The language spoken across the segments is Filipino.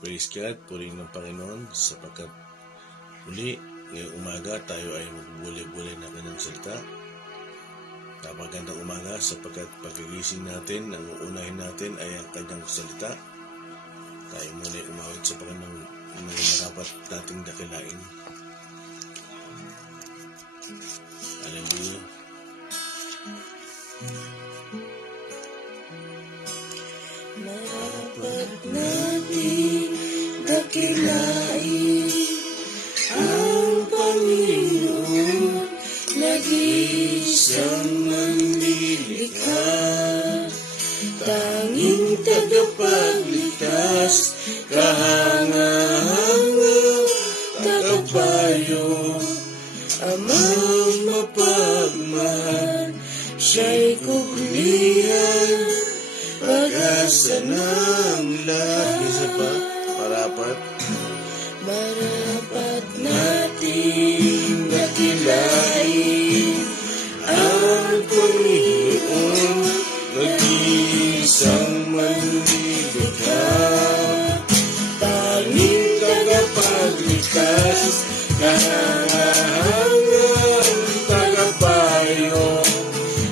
Praise God, purihin ng Panginoon sapagkat uli ngayong umaga tayo ay magbuli-buli na kanyang salita. Napagandang umaga sapagkat pagkagising natin, ang uunahin natin ay ang kanyang salita. Tayo muna ay umawit sa Panginoon na marapat nating dakilain. Hallelujah. Marapat natin dakilain ang Panginoon, nag-iisang manlilikha, tanging tagapagligtas, kahanga-hanga, tagapayo, Amang mapagmahal, siya'y kublihan, pag-asa ng lahat. Isa pa, marapat. Marapat natin dakilain ang Panginoon, nag-iisang manlilikha, tanging tagapagligtas, kahangahangang tagapayo,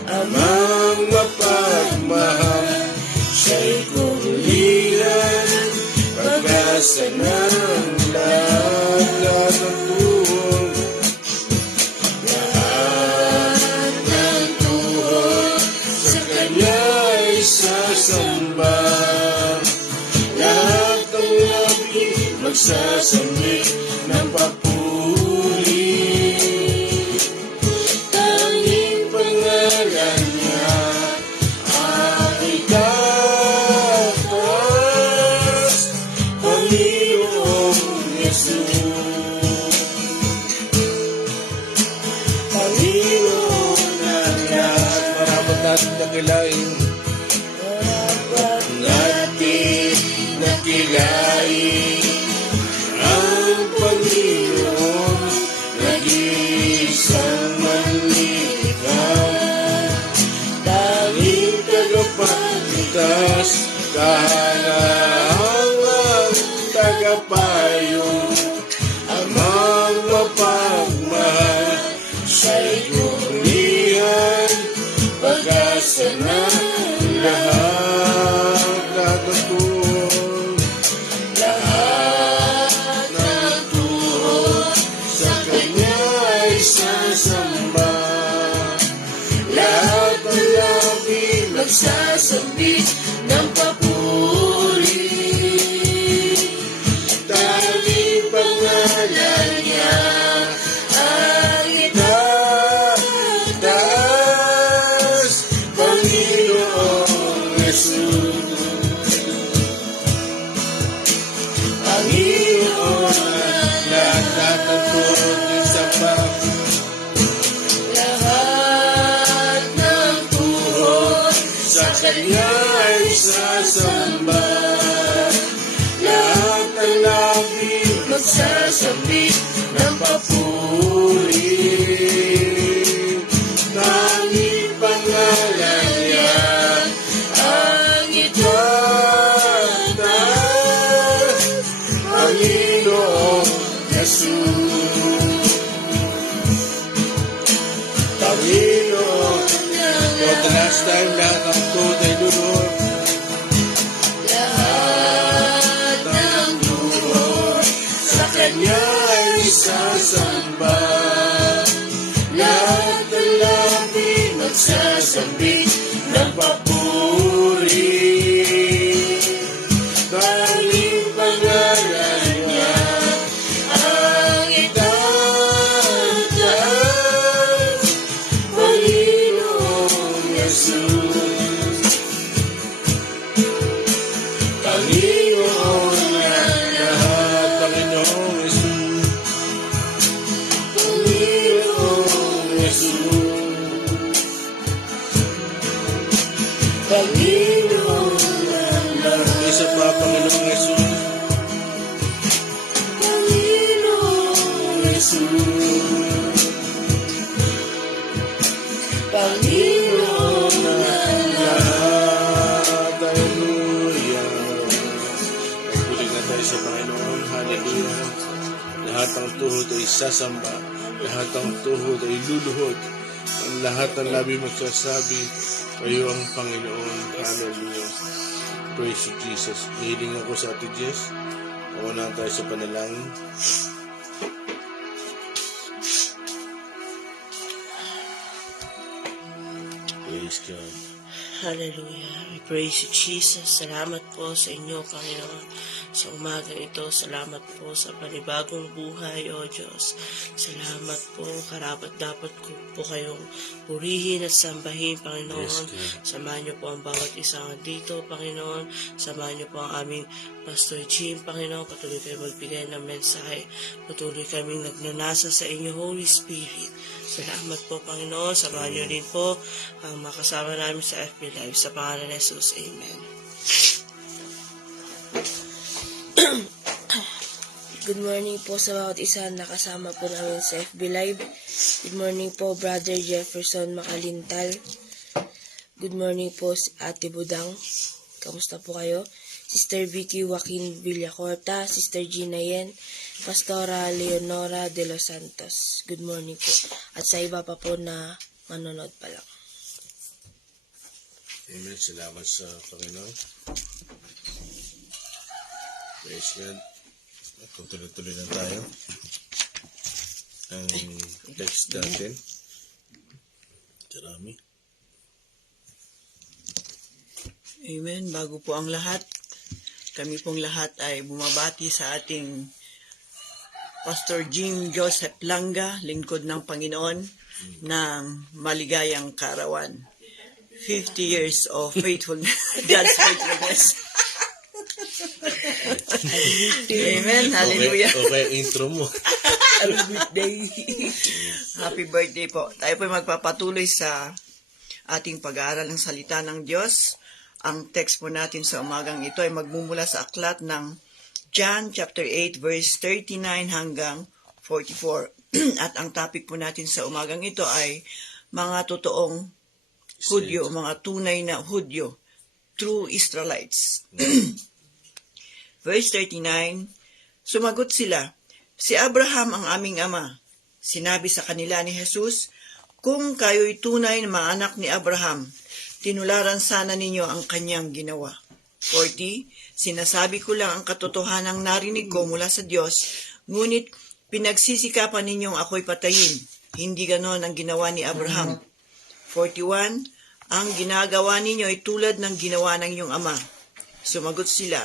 Amang mapagmahal, siya'y kulihan, pag-asa ng lahat ng tuhod. Lahat ng tuhod sa Kanya'y sasamba, lahat ng labi magsasambit ng papuri. Tanging pangalan niya ang itaas, Panginoong Jesus. Panginoon ng lahat, Marapat natin dakilain. dapat natin nakilain ang Panginoon, nag-iisang manlilikha, tanging tagapagligtas, Kahangahangang tagapayo, Amang mapagmahal, siya'y kulihan, pag-asa ng lahat ng tuhod. lahat ng tuhod sa Kanya'y sasamba, lahat ng labi magsasambit ng papuri. Tanging pangalan niya ang itaas, Panginoong Jesus. Panginoon ng Lahat ng tuhod, isa pa. lahat ng tuhod sa Kanya'y sasamba, lahat ng labi magsasambit ng papuri. Tanging pangalan niya ang itaas, Panginoong Jesus. Panginoon ng For the last time, lahat ng tuhod ay luluhod. lahat ng tuhod sa Kanya'y sasamba, lahat ng labi magsasambit ng papuri. Tanging pangalan niya ang itaas, Panginoong Jesus. Panginoon ng lahat, Panginoong Jesus. Panginoong Jesus. Panginoon ng lahat, Isa pa, Panginoong Jesus. Panginoong Jesus. Panginoon ng lahat, Lahat, hallelujah. sa Panginoon. Hallelujah. Lahat ng tuhod ay sasamba. Lahat ng tuhod ay luluhod. Ang lahat ng labi magsasabi, kayo ang Panginoon. Hallelujah. Praise you, Jesus. Hiling ako sa Ate Jess. Paunahan tayo sa panalangin. Praise God. Hallelujah. We praise you, Jesus. Salamat po sa inyo, Panginoon. Sa umaga ito, salamat po sa panibagong buhay, O Diyos. Salamat po, karapat dapat ko po kayong purihin at sambahin, Panginoon. Yes, God. Samahan niyo po ang bawat isa dito, Panginoon. Samahan niyo po ang aming Pastor Jim, Panginoon. Patuloy kayo magbigay ng mensahe. Patuloy kaming nagnanasa sa inyo, Holy Spirit. Salamat po, Panginoon. Samahan niyo din po ang makasama namin sa FB Live. Sa pangalan ni Jesus, Amen. Good morning po sa bawat isa na kasama po namin sa FB Live. Good morning po, Brother Jefferson Makalintal. Good morning po, Ate Budang. Kamusta po kayo? Sister Vicky Joaquin Villacorta, Sister Gina Yen, Pastora Leonora de los Santos. Good morning po. At sa iba pa po na manonood pa lang. Amen. Salamat sa Panginoon. Praise God. Tuloy-tuloy na tayo. Ang text natin. Marami. Amen. Bago po ang lahat, kami pong lahat ay bumabati sa ating Pastor Jim Joseph Langa, lingkod ng Panginoon, ng maligayang kaarawan. 50 years of faithfulness, God's faithfulness. Amen. Hallelujah. Okay, intro mo. Happy birthday. Happy birthday po. Tayo po magpapatuloy sa ating pag-aaral ng salita ng Diyos. Ang text po natin sa umagang ito ay magmumula sa aklat ng John chapter 8 verse 39 hanggang 44. At ang topic po natin sa umagang ito ay mga totoong Hudyo, mga tunay na Hudyo, true Israelites. Verse 39, sumagot sila, si Abraham ang aming ama. Sinabi sa kanila ni Jesus, kung kayo'y tunay na mga anak ni Abraham, tinularan sana ninyo ang kanyang ginawa. 40, sinasabi ko lang ang katotohanang narinig ko mula sa Diyos, ngunit pinagsisikapan ninyong ako'y patayin. Hindi ganon ang ginawa ni Abraham. 41, ang ginagawa ninyo ay tulad ng ginawa ng iyong ama. Sumagot sila,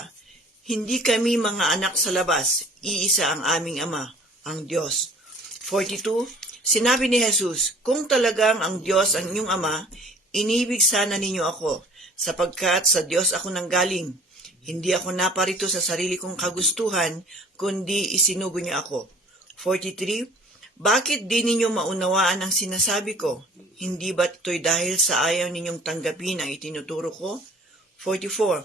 hindi kami mga anak sa labas, iisa ang aming ama, ang Diyos. 42, sinabi ni Jesus, kung talagang ang Diyos ang inyong ama, inibig sana ninyo ako, sapagkat sa Diyos ako nanggaling. Hindi ako naparito sa sarili kong kagustuhan, kundi isinugo niya ako. 43, bakit di ninyo maunawaan ang sinasabi ko? Hindi ba ito'y dahil sa ayaw ninyong tanggapin ang itinuturo ko? 44,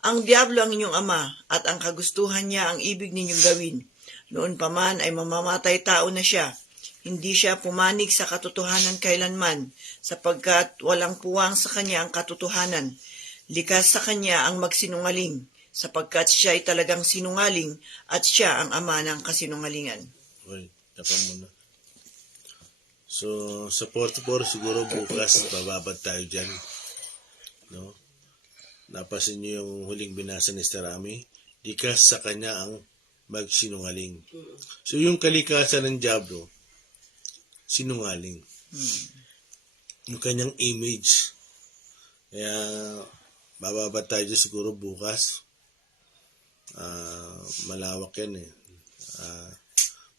ang diablo ang inyong ama at ang kagustuhan niya ang ibig ninyong gawin. Noon pa man ay mamamatay tao na siya. Hindi siya pumanig sa katotohanan kailanman, sapagkat walang puwang sa kanya ang katotohanan. Likas sa kanya ang magsinungaling, sapagkat siya ay talagang sinungaling at siya ang ama ng kasinungalingan. Okay, tapang muna. So, sa 44, siguro bukas, bababad tayo dyan. No? Napasin niyo yung huling binasa ni Starami. Likas sa kanya ang magsinungaling. So, yung kalikasan ng Diablo, sinungaling. Yung kanyang image. Kaya, bababad tayo dyan siguro bukas. Malawak yan eh.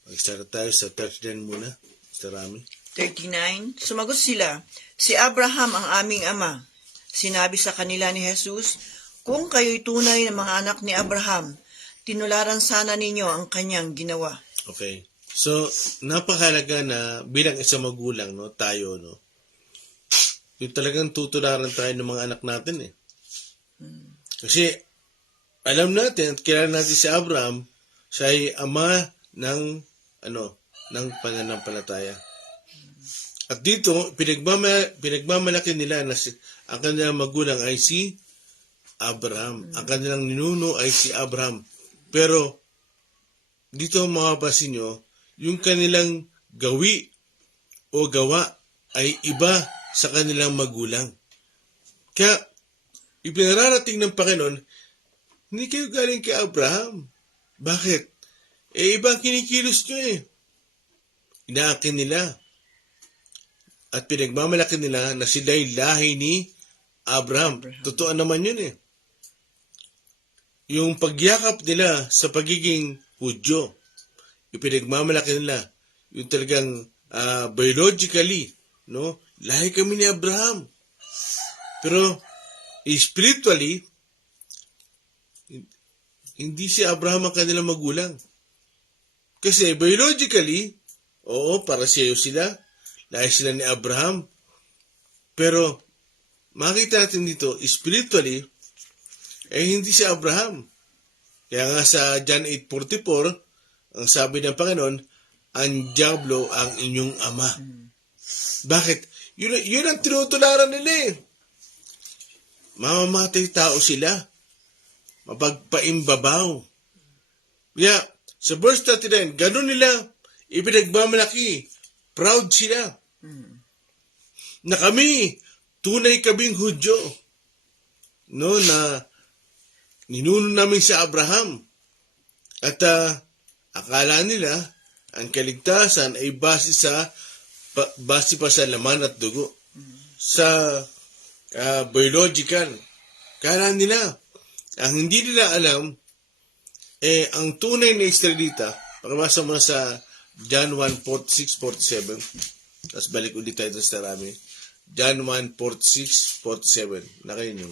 Mag-start tayo sa 39 muna. Starami. 39, sumagot sila, si Abraham ang aming ama. Sinabi sa kanila ni Jesus, kung kayo'y tunay na mga anak ni Abraham, tinularan sana ninyo ang kanyang ginawa. Okay. So, napakahalaga na bilang isang magulang, no, tayo, no, yung talagang tutularan tayo ng mga anak natin, eh. Kasi, alam natin at kilala natin si Abraham, siya ay ama ng, ng pananampalataya. At dito, pinagmamalaki nila na ang kanilang magulang ay si Abraham. Ang kanilang ninuno ay si Abraham. Pero, dito mapapansin nyo, yung kanilang gawi o gawa ay iba sa kanilang magulang. Kaya, ipinararating ng Panginoon, hindi kayo galing kay Abraham. Bakit? Ibang kinikilos nyo eh. Inaakin nila. At pinagmamalaki nila na sila'y lahi ni Abraham. Totoo naman yun eh. Yung pagyakap nila sa pagiging Hudyo, ipinagmamalaki nila yung talagang biologically, no? Lahi kami ni Abraham. Pero spiritually, hindi si Abraham ang kanilang magulang. Kasi biologically, oo, paraseo sila, lahi sila ni Abraham. Pero makita natin dito, spiritually, hindi si Abraham. Kaya nga sa John 8:44, ang sabi ng Panginoon, ang diablo ang inyong ama. Bakit? Yun ang tinutularan nila eh. Mamamatay tao sila. Mapagpaimbabaw. Kaya, sa verse 39, ganun nila ipinagmamalaki. Proud sila. Na kami, tunay kaming Hudyo. No, na ninuno namin sa Abraham. At akala nila, ang kaligtasan ay base pa sa laman at dugo. Sa biological. Akala nila, ang hindi nila alam, ang tunay na Israelita, pakabasa mo na sa John 1:46-47, tapos balik ulit tayo sa Rami. John 1:46-47. Na kayo nyo.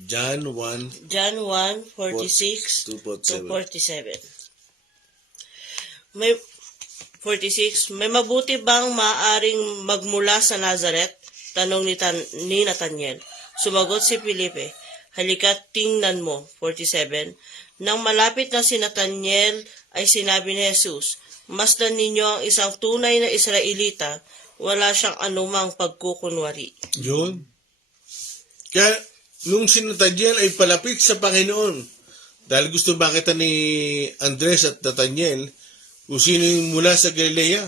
John 1, John 1:46 to 2:47. 47. May 46, may mabuti bang maaring magmula sa Nazareth? Tanong ni Nathaniel. Sumagot si Felipe, halika't tingnan mo. 47, nang malapit na si Nathaniel ay sinabi ni Jesus, masdan ninyo ang isang tunay na Israelita, wala siyang anumang pagkukunwari. Yun. Kaya, nung si Nathaniel ay palapit sa Panginoon, dahil gusto makita ni Andres at Nathaniel, kung sino yung mula sa Galilea.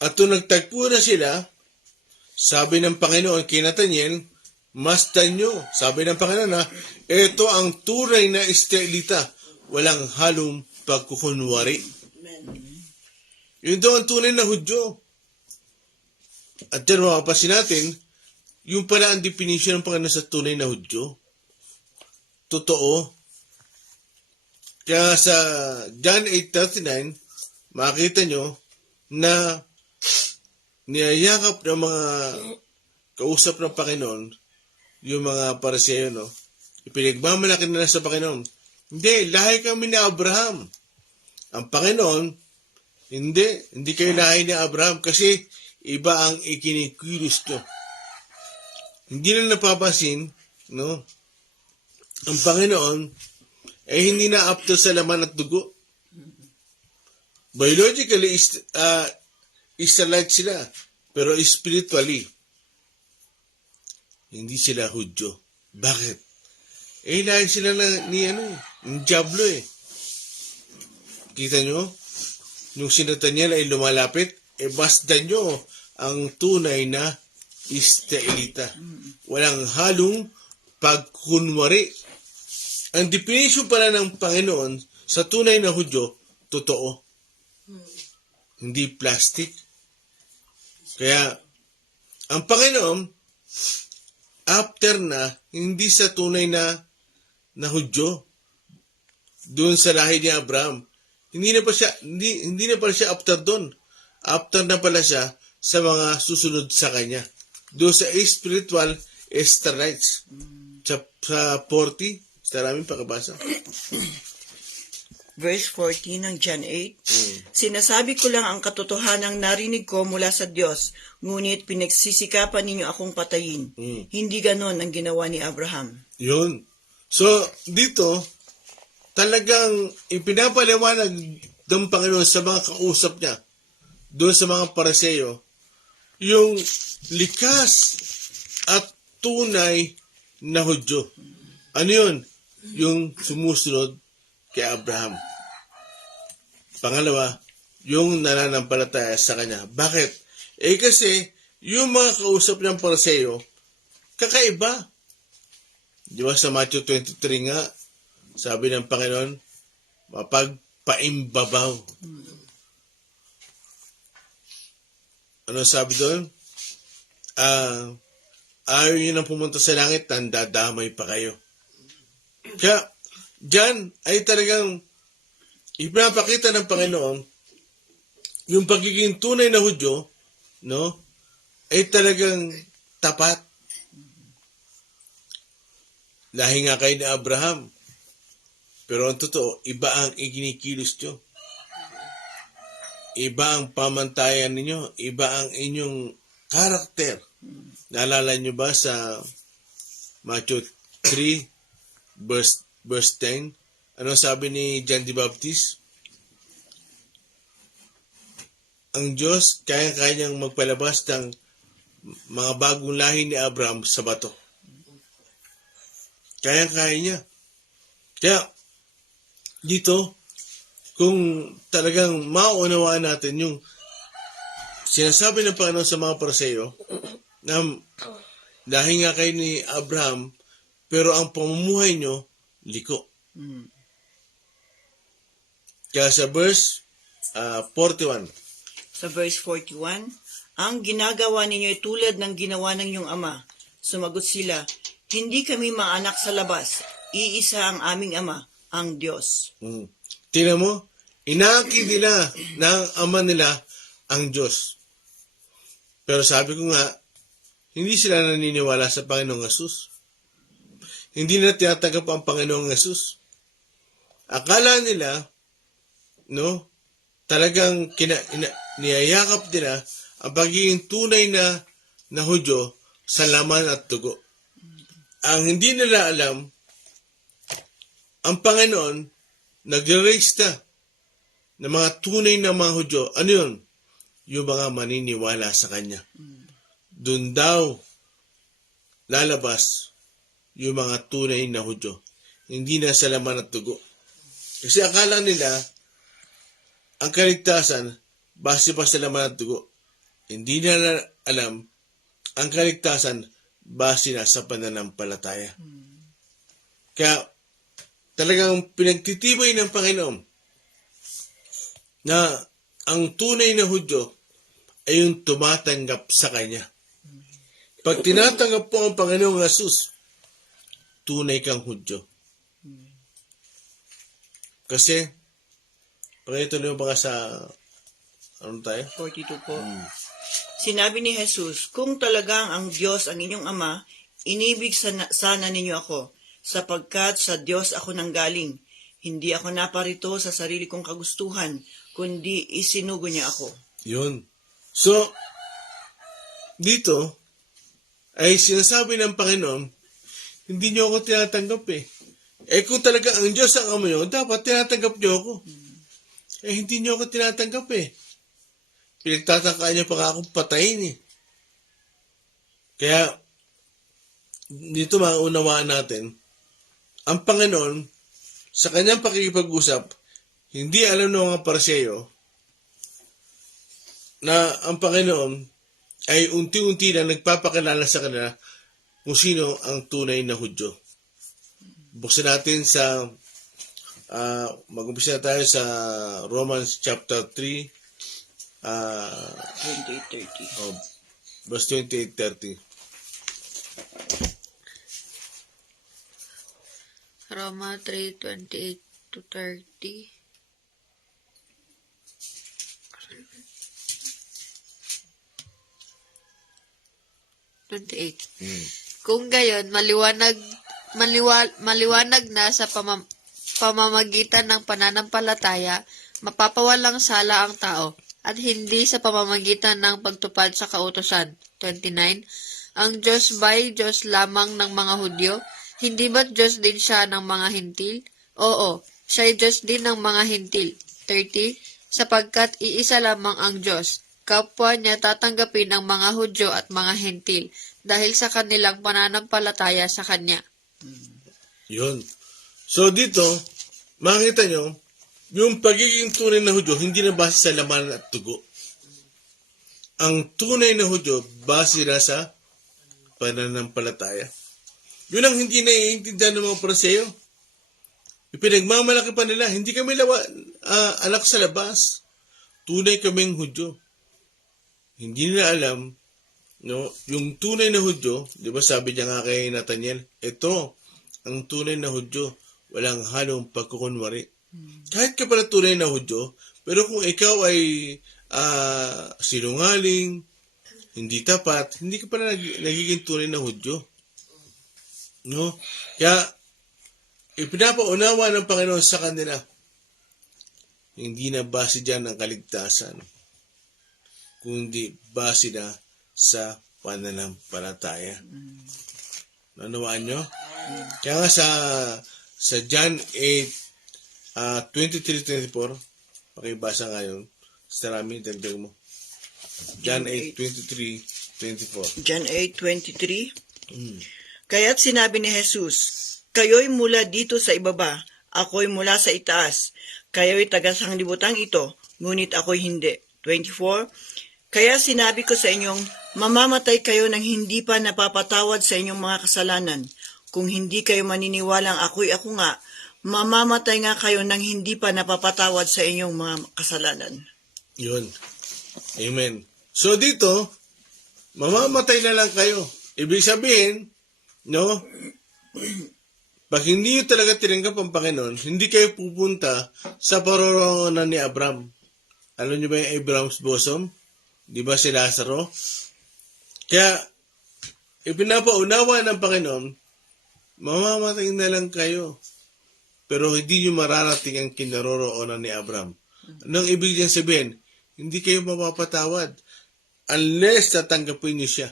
At kung nagtagpo na sila, sabi ng Panginoon kay Nathaniel, masdan nyo. Sabi ng Panginoon na, ito ang tunay na Israelita, walang halong pagkukunwari. Yun daw ang tunay na Hudyo. At yan makapasin natin, yung pala ang definition ng Panginoon sa tunay na Hudyo. Totoo. Kaya sa John 8:39, makita nyo na niyayakap ng mga kausap ng Panginoon, yung mga pariseo, no? Ipinagmamalaki nila sa Panginoon. Hindi, lahi kami ni Abraham. Ang Panginoon, hindi kayo lahi ni Abraham kasi iba ang ikinikilos nyo. Hindi na napapansin, no? Ang Panginoon, hindi na up to sa laman at dugo. Biologically, Israelite sila. Pero spiritually, hindi sila Hudyo. Bakit? Lahi sila ni Diablo eh. Kita nyo? Yung si Nathaniel ay lumalapit, masdan nyo ang tunay na Israelita. Walang halong pagkunwari. Ang definition pala ng Panginoon sa tunay na Hudyo, totoo. Hindi plastic. Kaya, ang Panginoon, after na, hindi sa tunay na Hudyo, doon sa lahi ni Abraham, hindi na pala siya after doon. After na pala siya sa mga susunod sa kanya. Doon sa spiritual Israelites. Sa 40, sa namin pakabasa. Verse 14 ng John 8, sinasabi ko lang ang katotohanang narinig ko mula sa Diyos, ngunit pinagsisikapan ninyo akong patayin. Hindi ganon ang ginawa ni Abraham. Yun. So, dito, talagang ipinapaliwanag ng Panginoon sa mga kausap niya, doon sa mga pariseo, yung likas at tunay na Hudyo. Ano yun? Yung sumusunod kay Abraham. Pangalawa, yung nananampalataya sa kanya. Bakit? Kasi yung mga kausap ng Pariseo, kakaiba. Di ba sa Matthew 23 nga, sabi ng Panginoon, mapagpaimbabaw. Ano sabi doon? Ayaw nyo nang pumunta sa langit, tandadamay pa kayo. Kaya, dyan ay talagang ipinapakita ng Panginoon yung pagiging tunay na Hudyo, no? Ay talagang tapat. Lahi nga kayo ni Abraham. Pero ang totoo, iba ang iginikilos nyo. Iba ang pamantayan ninyo. Iba ang inyong karakter. Naalala nyo ba sa Matthew 3, verse 10? Ano sabi ni John the Baptist? Ang Diyos, kaya-kaya niyang magpalabas ng mga bagong lahi ni Abraham sa bato. Kaya-kaya niya. Kaya, dito, kung talagang maunawaan natin yung sinasabi ng Panginoon sa mga Pariseo na lahi nga kayo ni Abraham, pero ang pamumuhay nyo, liko. Kaya sa verse 41, Sa verse 41, ang ginagawa ninyo ay tulad ng ginawa ng iyong ama. Sumagot sila, hindi kami maanak sa labas. Iisa ang aming ama, ang Diyos. Tingnan mo, inaakid nila ng ama nila ang Diyos. Pero sabi ko nga, hindi sila naniniwala sa Panginoong Yesus. Hindi na tinatanggap ang Panginoong Yesus. Akala nila, no, talagang niyayakap nila ang pagiging tunay na Hudyo sa laman at dugo. Ang hindi nila alam, ang Panginoon nag-raise na ng mga tunay na mga Hudyo. Ano yun? Yung mga maniniwala sa Kanya. Doon daw lalabas yung mga tunay na Hudyo. Hindi na sa laman at dugo. Kasi akala nila, ang kaligtasan, base pa sa laman at dugo. Hindi na alam, ang kaligtasan, base na sa pananampalataya. Kaya, talagang pinagtitibay ng Panginoon na ang tunay na Hudyo ay yung tumatanggap sa Kanya. Pag tinatanggap po ang Panginoong Yesus, tunay kang Hudyo. Kasi, pakituloy mo ba sa, ano tayo? 42 po. Sinabi ni Jesus, kung talagang ang Diyos ang inyong ama, inibig sana ninyo ako, sapagkat sa Diyos ako nanggaling. Hindi ako naparito sa sarili kong kagustuhan, kundi isinugo niya ako. Yun. So, dito, ay sinasabi ng Panginoon, hindi niyo ako tinatanggap eh. Kung talaga ang Diyos ang ama nyo, dapat tinatanggap niyo ako. Hindi niyo ako tinatanggap eh. Pinagtataka niya pa nga akong patayin eh. Kaya, dito maunawaan natin, ang Panginoon, sa kanyang pakikipag-usap, hindi alam ng mga Pariseo na ang Panginoon ay unti-unti na nagpapakilala sa kanila kung sino ang tunay na Hudyo. Buksan natin sa, mag-umpisa tayo sa Romans chapter 3, 28:30. verse 28-30. Roma 3:28-30. Kung gayon, maliwanag na sa pamamagitan ng pananampalataya, mapapawalang sala ang tao, at hindi sa pamamagitan ng pagtupad sa kautusan. 29. Ang Diyos ba'y Diyos lamang ng mga Hudyo? Hindi ba't Diyos din siya ng mga hintil? Oo, siya'y Diyos din ng mga hintil. 30. Sapagkat iisa lamang ang Diyos, kapwa niya tatanggapin ang mga Hudyo at mga hintil. dahil sa kanilang pananampalataya sa Kanya. Yun. So dito, makikita nyo, yung pagiging tunay na Hudyo, hindi na base sa laman at dugo. Ang tunay na Hudyo, base na sa pananampalataya. Yun ang hindi naiintindihan ng mga Pariseo. Ipinagmamalaki pa nila, hindi kami anak sa labas. Tunay kaming Hudyo. Hindi nila alam, no, yung tunay na Hudyo, di ba sabi niya nga kay Nathaniel, ito, ang tunay na Hudyo, walang halong pagkukunwari. Kahit ka pala tunay na Hudyo, pero kung ikaw ay sinungaling, hindi tapat, hindi ka pala nagiging tunay na Hudyo. No? Kaya, ipinapaunawa ng Panginoon sa kanila, hindi na base dyan ang kaligtasan, kundi base na sa pananampalataya. Nanawaan nyo? Kaya nga sa John 8, 23-24, pakibasa ngayon, sa rami, dagdag mo. John 8:23-24. John 8:23. Kaya't sinabi ni Jesus, kayo'y mula dito sa ibaba, ako'y mula sa itaas. Kayo'y taga-sanglibutang ito, ngunit ako'y hindi. 24. Kaya sinabi ko sa inyong, mamamatay kayo nang hindi pa napapatawad sa inyong mga kasalanan. Kung hindi kayo maniniwalang ako'y ako nga, mamamatay nga kayo nang hindi pa napapatawad sa inyong mga kasalanan. Yun. Amen. So dito, mamamatay na lang kayo. Ibig sabihin, no, pag hindi nyo talaga tinanggap ang Panginoon, hindi kayo pupunta sa paroroonan ni Abraham. Alam nyo ba yung Abraham's bosom? Di ba si Lazaro? Kaya, ipinapaunawa ng Panginoon, mamamatay na lang kayo. Pero hindi nyo mararating ang kinaroroonan ni Abraham. Anong ibig niyang sabihin? Hindi kayo mapapatawad unless tatanggapin niyo siya.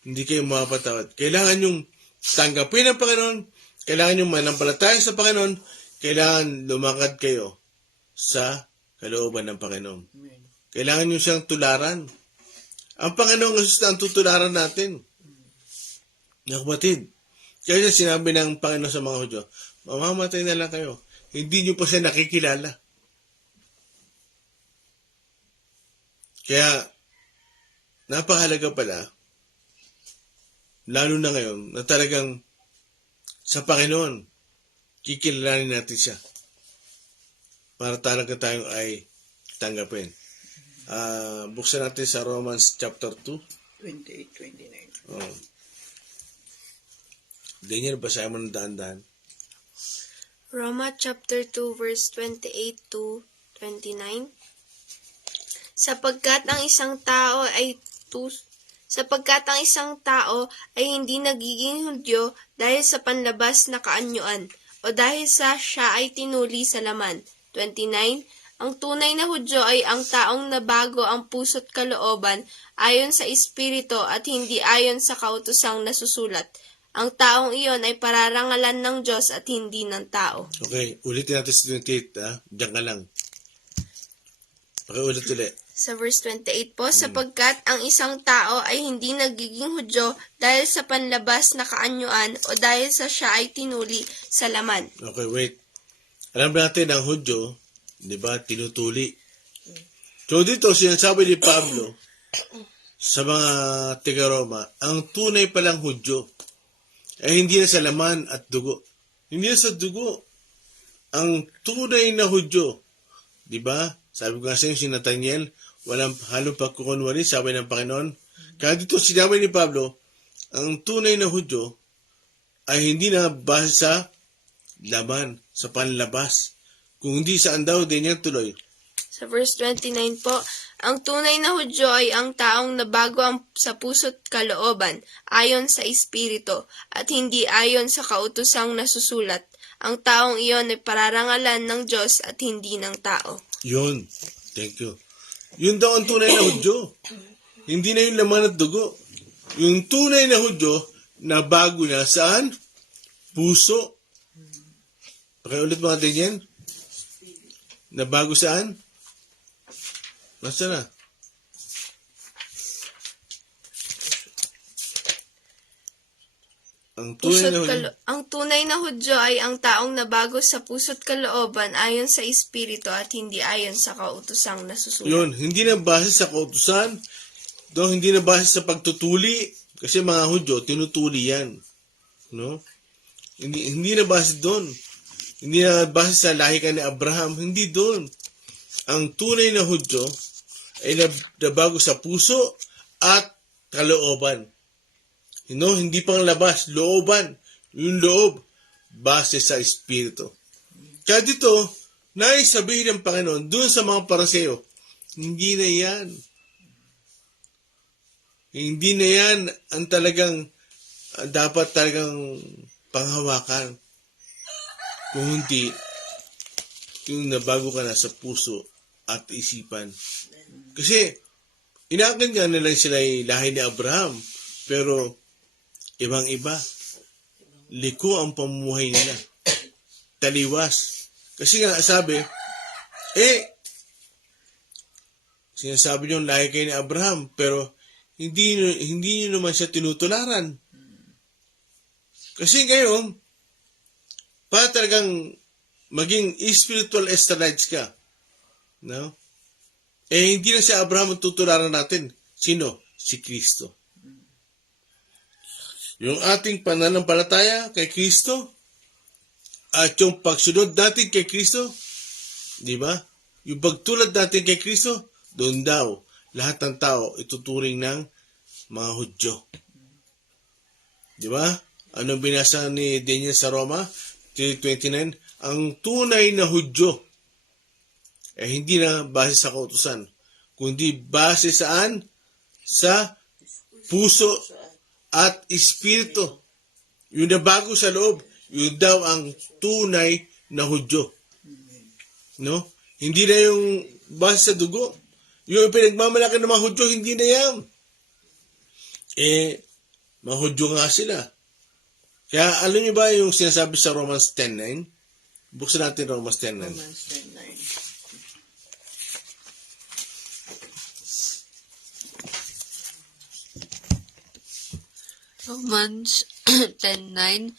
Hindi kayo mapapatawad. Kailangan yung tanggapin ng Panginoon, kailangan yung manampalataya sa Panginoon, kailangan lumakad kayo sa kalooban ng Panginoon. Kailangan nyo siyang tularan. Ang Panginoon Jesus na ang tutularan natin. Mga kapatid, kaya sinabi ng Panginoon sa mga Hudyo, mamamatay na lang kayo. Hindi nyo pa siya nakikilala. Kaya, napakahalaga pala, lalo na ngayon, na talagang sa Panginoon, kikilalanin natin siya. Para talaga tayong ay tanggapin. Buksan natin sa Romans chapter 2. 28-29. Oh. Daniel, basahin mo ng daan-daan. Roma chapter 2 verse 28 to 29. Sapagkat ang isang tao ay hindi nagiging Hudyo dahil sa panlabas na kaanyuan o dahil sa siya ay tinuli sa laman. 29. Ang tunay na Hudyo ay ang taong nabago ang puso't kalooban ayon sa Espiritu at hindi ayon sa kautosang nasusulat. Ang taong iyon ay pararangalan ng Diyos at hindi ng tao. Okay, ulitin natin sa 28, Diyan ka lang. Pakiulit ulit. Sa verse 28 po, sapagkat ang isang tao ay hindi nagiging Hudyo dahil sa panlabas na kaanyuan o dahil sa siya ay tinuli sa laman. Okay, wait. Alam natin ang Hudyo, di ba, tinutuli. So dito, sinasabi ni Pablo sa mga taga-Roma, ang tunay palang Hudyo ay hindi na sa laman at dugo. Hindi na sa dugo. Ang tunay na Hudyo, di ba? Sabi ko kasi si Nathaniel, walang halong pagkukunwari, sabi ng Panginoon. Kaya dito sinabi ni Pablo, ang tunay na Hudyo ay hindi na base sa laman, sa panlabas. Kung hindi saan daw, din yan tuloy. Sa verse 29 po, ang tunay na Hudyo ay ang taong nabago sa puso't kalooban ayon sa Espiritu at hindi ayon sa kautosang nasusulat. Ang taong iyon ay pararangalan ng Diyos at hindi ng tao. Yun. Thank you. Yun daw ang tunay na Hudyo. Hindi na yung laman at dugo. Yung tunay na Hudyo na bago na saan? Puso. Pakiulit mga din yan. Na bago saan? Nasa na? Ang tunay na Hudyo ay ang taong nabago sa puso't kalooban ayon sa Espiritu at hindi ayon sa kautusang nasusulat. Yun, hindi na base sa kautusan, hindi na base sa pagtutuli, kasi mga Hudyo, tinutuli yan. No? Hindi na base doon. Hindi na base sa lahi ka ni Abraham, hindi doon. Ang tunay na Hudyo ay nabago sa puso at kalooban. Hindi pang labas, looban. Yung loob, base sa Espiritu. Kaya dito, nais sabihin ng Panginoon, doon sa mga Pariseo, hindi na yan. Hindi na yan ang talagang, dapat talagang panghawakan. Kung hindi, yung nabago ka na sa puso at isipan. Kasi, inaakit nga nila sila ay lahi ni Abraham, pero ibang-iba. Liko ang pamumuhay nila. Taliwas. Kasi nga, sabi, sinasabi niyo lahi kayo ni Abraham, pero hindi niyo naman siya tinutularan. Kasi ngayon, para talagang maging spiritual Israelites ka, no? Hindi na si Abraham ang tutularan natin. Sino? Si Kristo. Yung ating pananampalataya kay Kristo at yung pagsunod natin kay Kristo, di ba? Yung pagtulad natin kay Kristo, doon daw lahat ng tao ituturing ng mga Hudyo. Di ba? Anong binasa ni Daniel sa Roma 3:29? Ang tunay na Hudyo hindi na base sa kautusan, kundi base saan? Sa puso at espiritu. Yung nabago sa loob, yun daw ang tunay na Hudyo. No? Hindi na yung base sa dugo. Yung pinagmamalaki ng mga Hudyo, hindi na yan. Mga Hudyo nga sila. Kaya alam niyo ba yung sinasabi sa Romans 10:9? Buksan natin Romans 10:9. Romans 10:9. Romans 10:9.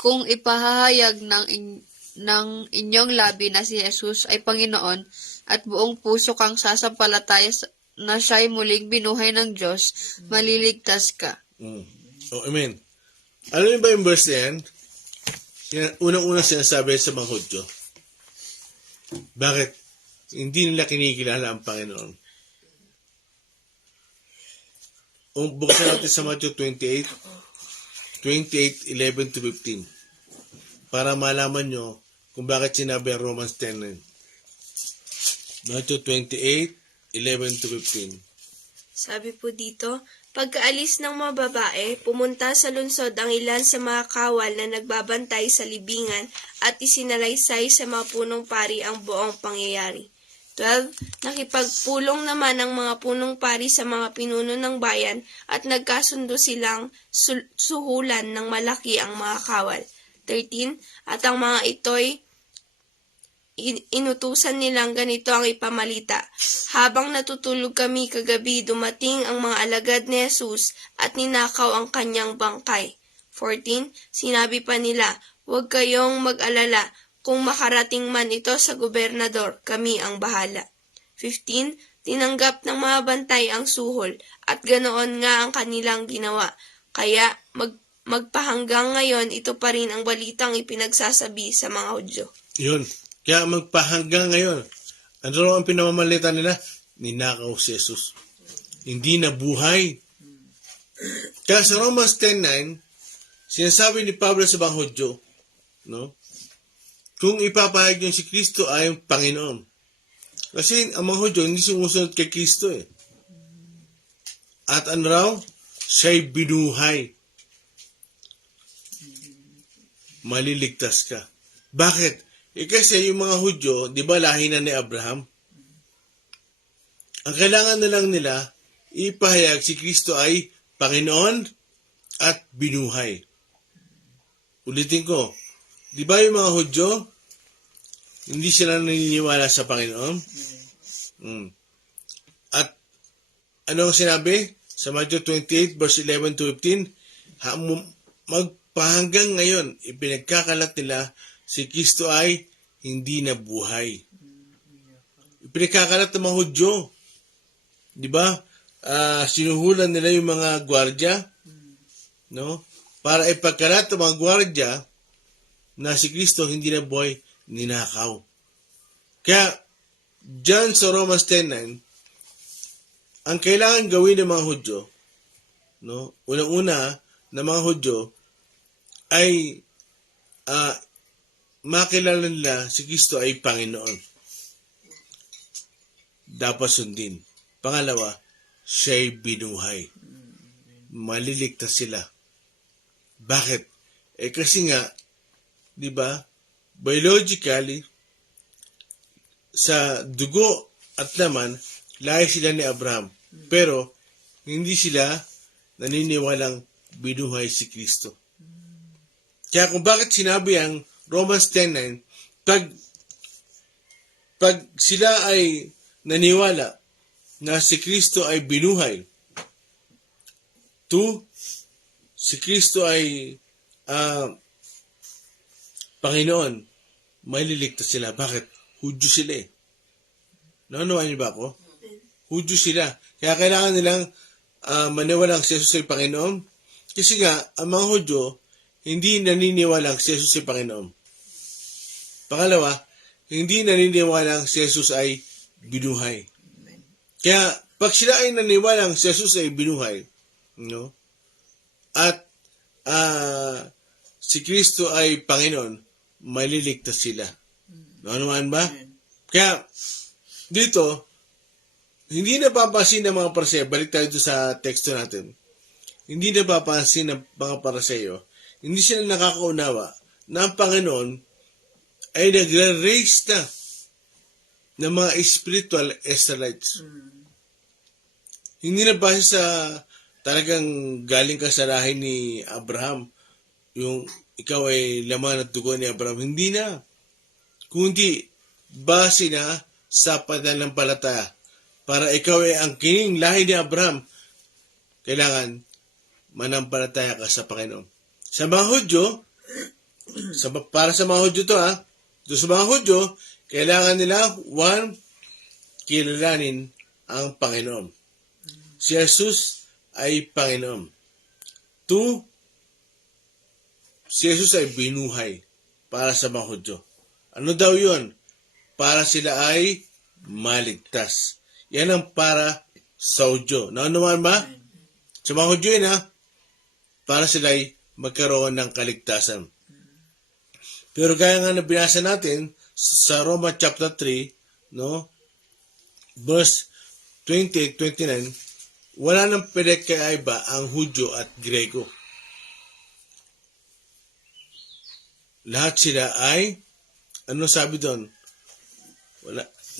Kung ipahahayag ng inyong labi na si Jesus ay Panginoon at buong puso kang sasampalataya na siya'y muling binuhay ng Diyos, maliligtas ka. Amen. Alam niyo ba yung verse na yan? Unang-unang sinasabi sa mga Hudyo. Bakit? Hindi nila kinikilala ang Panginoon. Buksan natin sa Matthew 28:11-15 para malaman nyo kung bakit sinabi ang Romans 10:9. Matthew 28:11-15. Sabi po dito, pagkaalis ng mga babae, pumunta sa lungsod ang ilan sa mga kawal na nagbabantay sa libingan at isinalaysay sa mga punong pari ang buong pangyayari. 12. Nakipagpulong naman ang mga punong pari sa mga pinuno ng bayan at nagkasundo silang suhulan ng malaki ang mga kawal. 13. At ang mga ito'y inutusan nilang ganito ang ipamalita. Habang natutulog kami kagabi, dumating ang mga alagad ni Jesus at ninakaw ang kanyang bangkay. 14. Sinabi pa nila, huwag kayong mag-alala. Kung makarating man ito sa gobernador, kami ang bahala. 15. Tinanggap ng mga bantay ang suhol at ganoon nga ang kanilang ginawa. Kaya magpahanggang ngayon, ito pa rin ang balitang ipinagsasabi sa mga Hudyo. Yun. Kaya magpahanggang ngayon. Ano raw ang pinamamalita nila? Ninakaw si Jesus. Hindi na buhay. Kaya sa Romans 10:9, sinasabi ni Pablo sa mga Hudyo, no? Kung ipapahayag niyo si Kristo ay ang Panginoon. Kasi ang mga Hudyo hindi sumusunod kay Kristo eh. At ano raw? Siya'y binuhay. Maliligtas ka. Bakit? Kasi yung mga Hudyo, di ba lahi na ni Abraham? Ang kailangan na lang nila, ipahayag si Kristo ay Panginoon at binuhay. Ulitin ko, di ba yung mga Hudyo, hindi sila naniniwala sa Panginoon? At ano ang sinabi? Sa Matthew 28, verse 11-15, hanggang ngayon, ipinagkakalat nila si Kristo ay hindi na buhay. Ipinagkakalat ng mga Hudyo. Di ba? Sinuhulan nila yung mga gwardya, no? Para ipagkalat ng mga gwardya na si Kristo hindi na buhay, ninakaw. Kaya, dyan sa Romans 10:9, ang kailangan gawin ng mga Hudyo, no? Unang-una ng mga Hudyo ay makilala nila si Kristo ay Panginoon. Dapat sundin. Pangalawa, siya'y binuhay. Maliligtas sila. Bakit? Kasi nga, di ba, biologically, sa dugo at laman, lahi sila ni Abraham. Pero, hindi sila naniniwalang binuhay si Kristo. Kaya kung bakit sinabi ang Romans 10:9, pag sila ay naniwala na si Kristo ay binuhay, 2, si Kristo ay Panginoon, may liligtas sila. Bakit? Hudyo sila eh. Naunawaan niyo ba ako? Hudyo sila. Kaya kailangan nilang maniwalang si Jesus ay Panginoon. Kasi nga, ang mga Hudyo, hindi naniniwalang si Jesus ay Panginoon. Pangalawa, hindi naniniwalang si Jesus ay binuhay. Kaya, pag sila ay naniwalang si Jesus ay binuhay, no? At si Kristo ay Panginoon, maliligtas sila. Naunawaan ba? Kaya, dito, hindi napapansin ng mga Pariseo, balik tayo sa teksto natin, hindi napapansin ng mga Pariseo, hindi sila nakakaunawa na ang Panginoon ay nagre-raise na ng mga spiritual Israelites. Hindi na base sa talagang galing ka sa lahi ni Abraham, yung ikaw ay laman at dugo ni Abraham. Hindi na. Kundi base na sa pananampalataya. Para ikaw ay ang kining lahi ni Abraham, kailangan manampalataya ka sa Panginoon. Sa mga Hudyo, para sa mga Hudyo to doon sa mga Hudyo, kailangan nila, 1, kilalanin ang Panginoon. Si Jesus ay Panginoon. 2, si Jesus ay binuhay para sa mga Hudyo. Ano daw yun? Para sila ay maligtas. Yan ang para sa Hudyo. Naunawaan ba? Sa mga Hudyo yun para sila ay magkaroon ng kaligtasan. Pero gaya nga na binasa natin sa Roma chapter 3, no? Verse 28-29, wala nang pinagkaiba ang Hudyo at Grego. Lahat sila ay, ano sabi doon?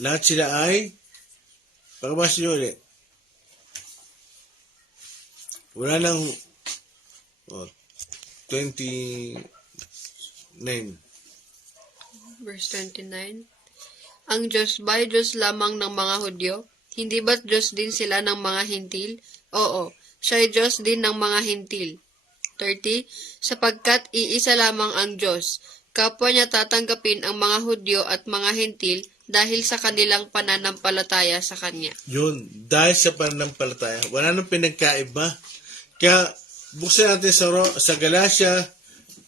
Lahat sila ay, pagkabasa nyo ulit. Wala nang 29. Verse 29. Ang Diyos ba'y Diyos lamang ng mga Hudyo? Hindi ba't Diyos din sila ng mga hintil? Oo, siya'y Diyos din ng mga hintil. 30. Sapagkat iisa lamang ang Diyos, kapwa niya tatanggapin ang mga Hudyo at mga hintil dahil sa kanilang pananampalataya sa Kanya. Yun, dahil sa pananampalataya, wala nang pinagkaiba. Kaya, buksan natin sa Galatia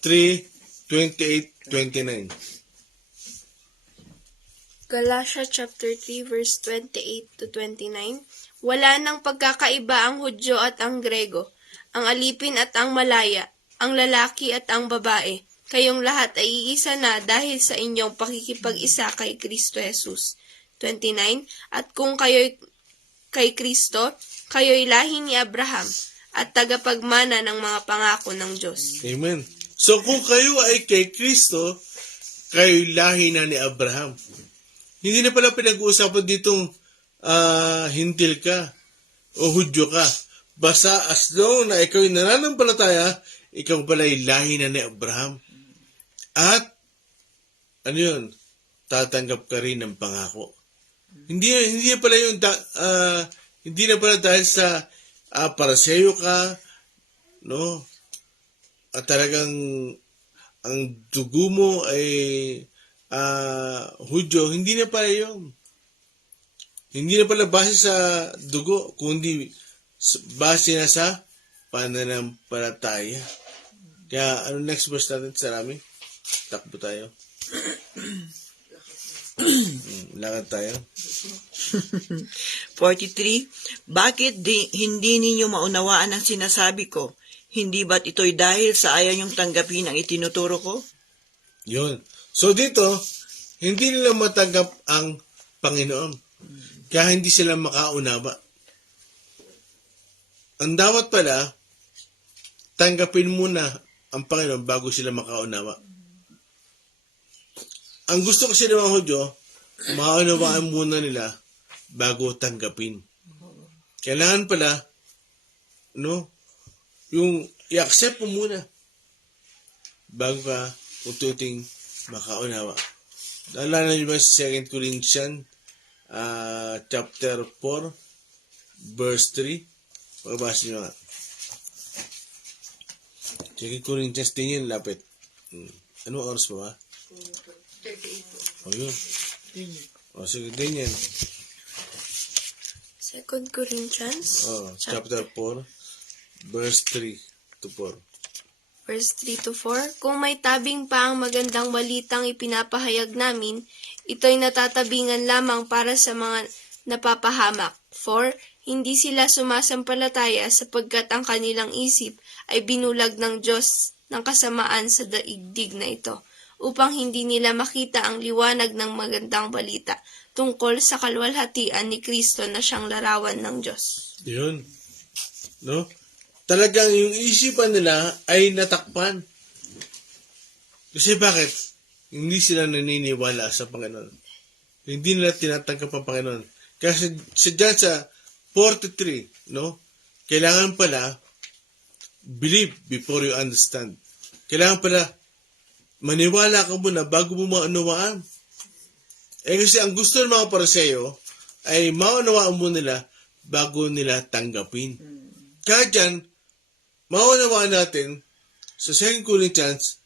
3:28-29. Galatia chapter 3 verse 28 to 29. Wala nang pagkakaiba ang Hudyo at ang Grego, ang alipin at ang malaya, ang lalaki at ang babae. Kayong lahat ay iisa na dahil sa inyong pakikipag-isa kay Kristo Jesus. 29. At kung kayo'y kay Kristo, kayo'y lahi ni Abraham at tagapagmana ng mga pangako ng Diyos. Amen. So kung kayo ay kay Kristo, kayo'y lahi na ni Abraham. Hindi na pala pinag-uusapan ditong hintil ka o Hudyo ka. Basta as long na ikaw ay nananampalataya, ikaw pala'y lahi na ni Abraham. At, ano yun? Tatanggap ka rin ng pangako. Hindi na pala yung, hindi na pala dahil sa Pariseo ka, no? at talagang ang dugo mo ay Hudyo, hindi na pala yun. Hindi na pala base sa dugo, kundi base na sa pananampalataya. Kaya, next verse natin sa Rami? Takbo tayo. Lakad tayo. 43. Bakit hindi ninyo maunawaan ang sinasabi ko? Hindi ba't ito'y dahil sa ayaw niyong tanggapin ang itinuturo ko? Yun. So dito, hindi nila matanggap ang Panginoon. Kaya hindi sila makaunawa. Ang dapat pala, tanggapin muna ang Panginoon bago sila makaunawa. Ang gusto kasi ng mga Hudyo, maunawaan muna nila bago tanggapin. Kailangan pala, yung i-accept mo muna bago ka unti-unting makaunawa. Naalala niyo ba sa 2 Corinthians chapter 4 verse 3? Pagabasa niyo nga. 2 Corinthians din yun, lapit. Anong oras pa ba? 38. O yun. O sige, din yan. 2 Corinthians, Chapter 4 verse 3 to 4. verse 3 to 4. Kung may tabing pa ang magandang balitang ipinapahayag namin, ito'y natatabingan lamang para sa mga napapahamak. 4. Hindi sila sumasampalataya sapagkat ang kanilang isip ay binulag ng Diyos ng kasamaan sa daigdig na ito, upang hindi nila makita ang liwanag ng magandang balita tungkol sa kalwalhatian ni Kristo na siyang larawan ng Diyos. Yun. No? Talagang yung isipan nila ay natakpan. Kasi bakit? Hindi sila naniniwala sa Panginoon. Hindi nila tinatanggap ang Panginoon. Kasi dyan sa 43, kailangan pala believe before you understand. Kailangan pala maniwala ka muna bago mo maunawaan. Kasi ang gusto ng mga Pariseo ay maunawaan mo nila bago nila tanggapin. Kaya dyan, maunawaan natin sa 2 Corinthians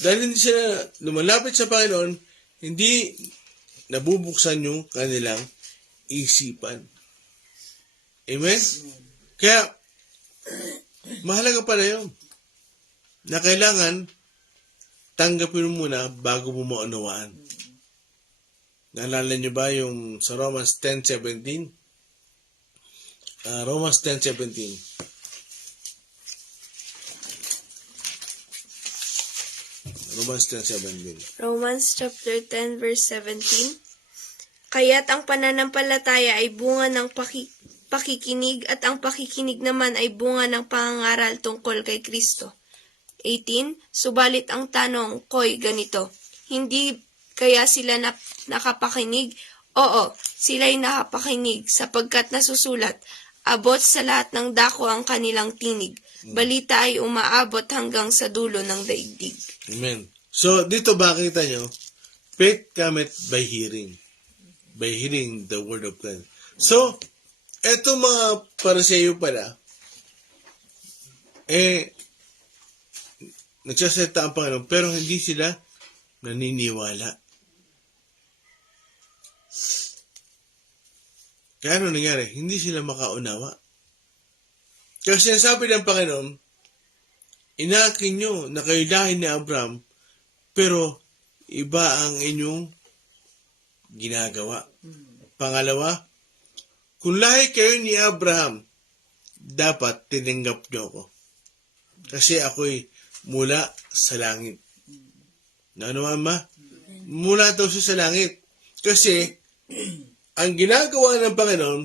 dahil hindi sila lumalapit sa Panginoon, hindi nabubuksan yung kanilang isipan. Amen? Kaya, mahalaga pala yun na kailangan tanggapin mo muna bago mo maunawaan. Naalala niyo ba yung sa Romans 10:17? Romans 10:17. Romans 10:17. Romans chapter 10 verse 17. Kaya't ang pananampalataya ay bunga ng pakikinig at ang pakikinig naman ay bunga ng pangangaral tungkol kay Kristo. 18. Subalit ang tanong ko'y ganito, hindi kaya sila nakapakinig? Oo, sila'y nakapakinig sapagkat nasusulat, abot sa lahat ng dako ang kanilang tinig. Balita ay umaabot hanggang sa dulo ng daigdig. Amen. So, dito ba kita nyo? Faith cometh by hearing. By hearing the word of God. So, eto mga Pariseo pala, nagsasalita ang Panginoon, pero hindi sila naniniwala. Kaya ano nangyari? Hindi sila makaunawa. Kasi sinasabi ng Panginoon, inaakin nyo na kayo lahi ni Abraham, pero iba ang inyong ginagawa. Pangalawa, kung lahi kayo ni Abraham, dapat tinanggap nyo ako. Kasi ako'y mula sa langit. Ano ma? Mula daw siya sa langit. Kasi, ang ginagawa ng Panginoon,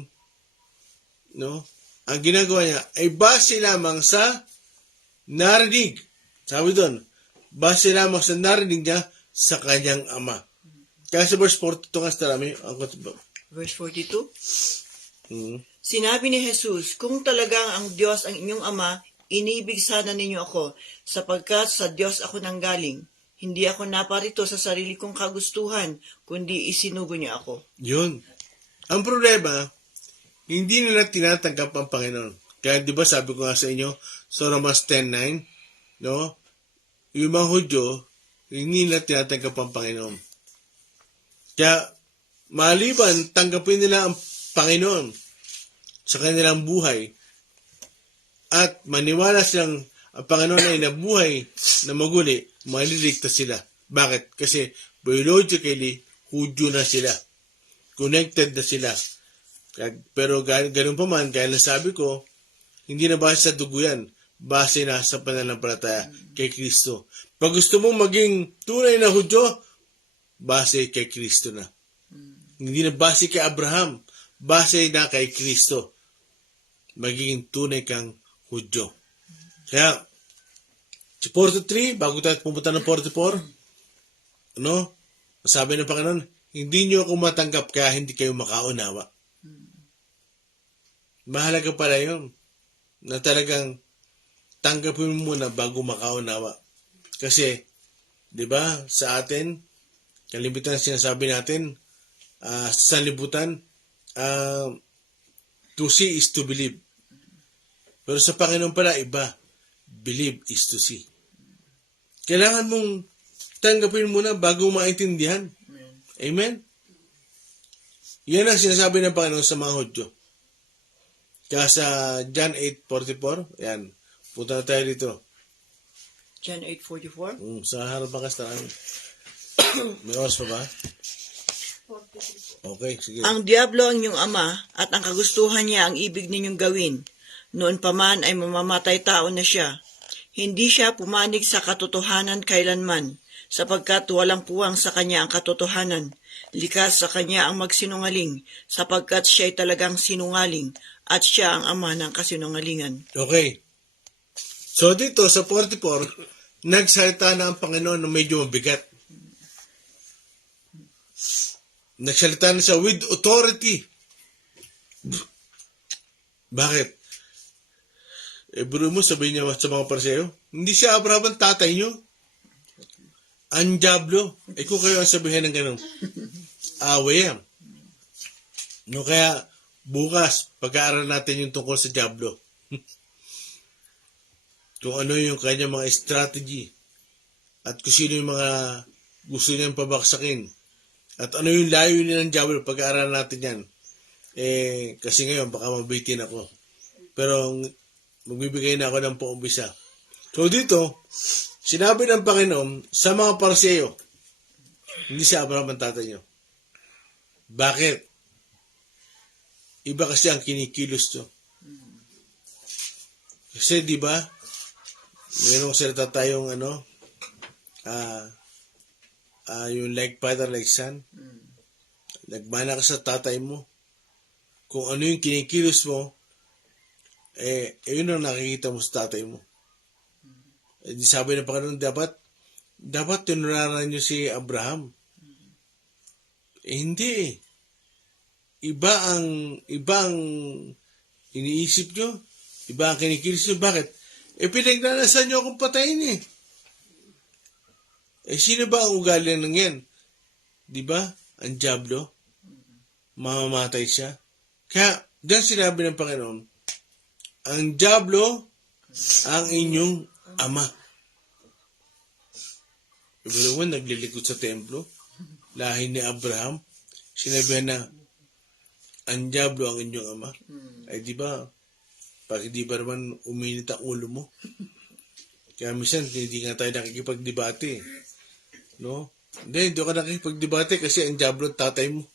ang ginagawa niya ay base lamang sa narinig. Sabi doon, base lamang sa narinig niya sa kanyang ama. Kaya sa verse 42 nga sa rami, Verse 42. Sinabi ni Jesus, kung talagang ang Diyos ang inyong ama, inibig sana ninyo ako, sapagkat sa Diyos ako nanggaling. Hindi ako naparito sa sarili kong kagustuhan, kundi isinugo niya ako. Yun. Ang problema, hindi nila tinatanggap ang Panginoon. Kaya di ba sabi ko nga sa inyo, sa Romans 10:9, no? Yung mga Hudyo, hindi nila tinatanggap ang Panginoon. Kaya, maliban, tanggapin nila ang Panginoon sa kanilang buhay at maniwala silang ang Panginoon ay nabuhay na maguli, maliligtas sila. Bakit? Kasi biologically, Hudyo na sila. Connected na sila. Pero ganun pa man, kaya nasabi ko, hindi na base sa dugo yan. Base na sa pananampalataya kay Kristo. Pag gusto mong maging tunay na Hudyo, base kay Kristo na. Hindi na base kay Abraham. Base na kay Kristo. Magiging tunay kang Hudyo. Kaya, si 43, bago tayo pumunta ng 44, sabi ng Panginoon, hindi nyo ako matanggap kaya hindi kayo makaunawa. Mahalaga pala yun, na talagang tanggapin mo muna bago makaunawa. Kasi, di ba, sa atin, kalimitan sinasabi natin, sa sanlibutan, to see is to believe. Pero sa Panginoon pala, iba. Believe is to see. Kailangan mong tanggapin muna bago maintindihan. Amen? Yan ang sinasabi ng Panginoon sa mga Hudyo. Kaya sa John 8:44, yan, punta na tayo dito. John 8:44. Sa harapan ka sa may oras pa ba? Okay, sige. Ang Diablo ang inyong ama at ang kagustuhan niya ang ibig ninyong gawin. Noon pa man ay mamamatay tao na siya. Hindi siya pumanig sa katotohanan kailanman, sapagkat walang puwang sa kanya ang katotohanan. Likas sa kanya ang magsinungaling, sapagkat siya ay talagang sinungaling, at siya ang ama ng kasinungalingan. Okay. So dito sa 44, nagsalita na ang Panginoon na medyo mabigat. Nagsalita na siya with authority. Bakit? Bro mo, sabihin niya sa mga Pariseo, hindi siya Abraham ang tatay niyo. Ang Diablo. Kung kayo ang sabihin ng ganun, away yan. No, kaya, bukas, pag-aaral natin yung tungkol sa Diablo. Kung ano yung kanya mga strategy, at kung sino yung mga gusto niyang pabaksakin, at ano yung layo niya ng Diablo, pag-aaral natin yan. Kasi ngayon, baka mabitin ako. Pero, magbibigay na ako ng paumbisa. So dito, sinabi ng Panginoon sa mga Pariseo, hindi si Abraham ang tatay niyo. Bakit? Iba kasi ang kinikilos to. Kasi di ba, mayroong salita tayong yung like father, like son. Nagmana ka sa tatay mo. Kung ano yung kinikilos mo, yun ang nakikita mo sa tatay mo. Di sabi ng Panginoon, dapat tinuraran nyo si Abraham. Hindi. Iba ang iniisip nyo. Iba ang kinikilis nyo. Bakit? Pinagnanasan nyo akong patayin . Sino ba ang ugali ng yan? Di ba? Ang Diablo. Mamamatay siya. Kaya, dahil sinabi ng Panginoon, ang Diablo ang inyong ama. Pero naglilikod sa templo, lahi ni Abraham, sinabihan na, ang Diablo ang inyong ama. Ay di ba, pag di ba naman uminit ang ulo mo? Kaya minsan, hindi nga tayo nakikipagdebate. No? Hindi ako nakikipagdebate kasi ang Diablo ang tatay mo.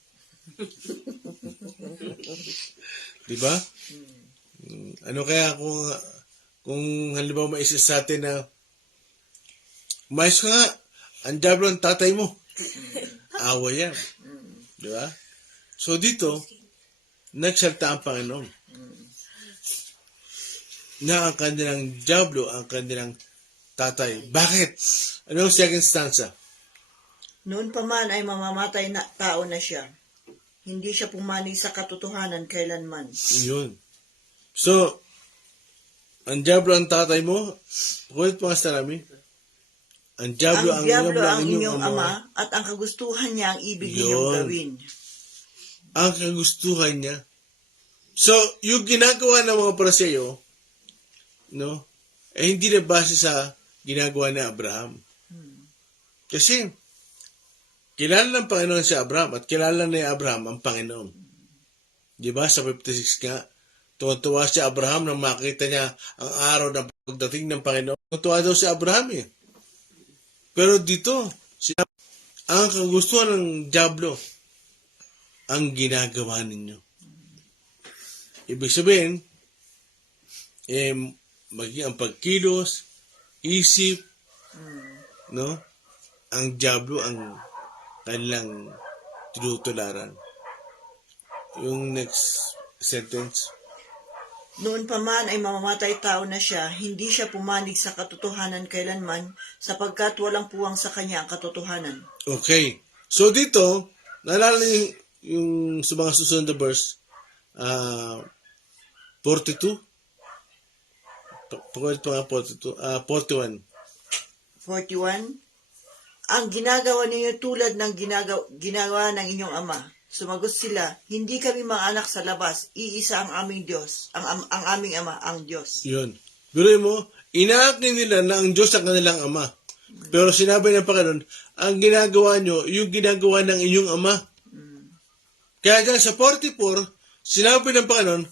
Di ba? Ano kaya kung halimbawa maisa sa atin na mais ka nga, ang Diablo ang tatay mo. Awa yan. Di ba? So dito, nagsalta ang Panginoon na ang kanilang Diablo ang kanilang tatay. Bakit? Ano ang second stanza? Noon pa man ay mamamatay na tao na siya. Hindi siya pumanig sa katotohanan kailanman. Yun. So, ang Diablo ang tatay mo, kulit mga sarami, ang Diablo ang inyong ama at ang kagustuhan niya ang ibig ninyong gawin. Ang kagustuhan niya, So, yung ginagawa ng mga Pariseo, no, hindi na base sa ginagawa ni Abraham. Kasi, kilala ng Panginoon si Abraham at kilala ni Abraham ang Panginoon. Di ba? Sa 56 nga, tuwa si Abraham nang makita niya ang araw ng pagdating ng Panginoon. Tuwa daw si Abraham eh. Pero dito, ang kagustuhan ng Diablo, ang ginagawa ninyo. Ibig sabihin, maging ang pagkilos, isip, no? Ang Diablo ang kanilang tinutularan. Yung next sentence. Noon pa man ay mamamatay tao na siya, hindi siya pumanig sa katotohanan kailanman, sapagkat walang puwang sa kanya ang katotohanan. Okay. So dito, naalala yung sa mga susunod na verse, 42? Pagkawit pa nga 42, 41. 41. Ang ginagawa ninyo tulad ng ginagawa ng inyong ama. Sumagot sila, hindi kami mga anak sa labas, iisa ang aming Diyos, ang aming ama, ang Diyos. Yun. Biruin mo, inaakin nila na ang Diyos ang kanilang ama. Pero sinabi ng Panginoon, ang ginagawa nyo, yung ginagawa ng inyong ama. Kaya dyan sa 44, sinabi ng Panginoon,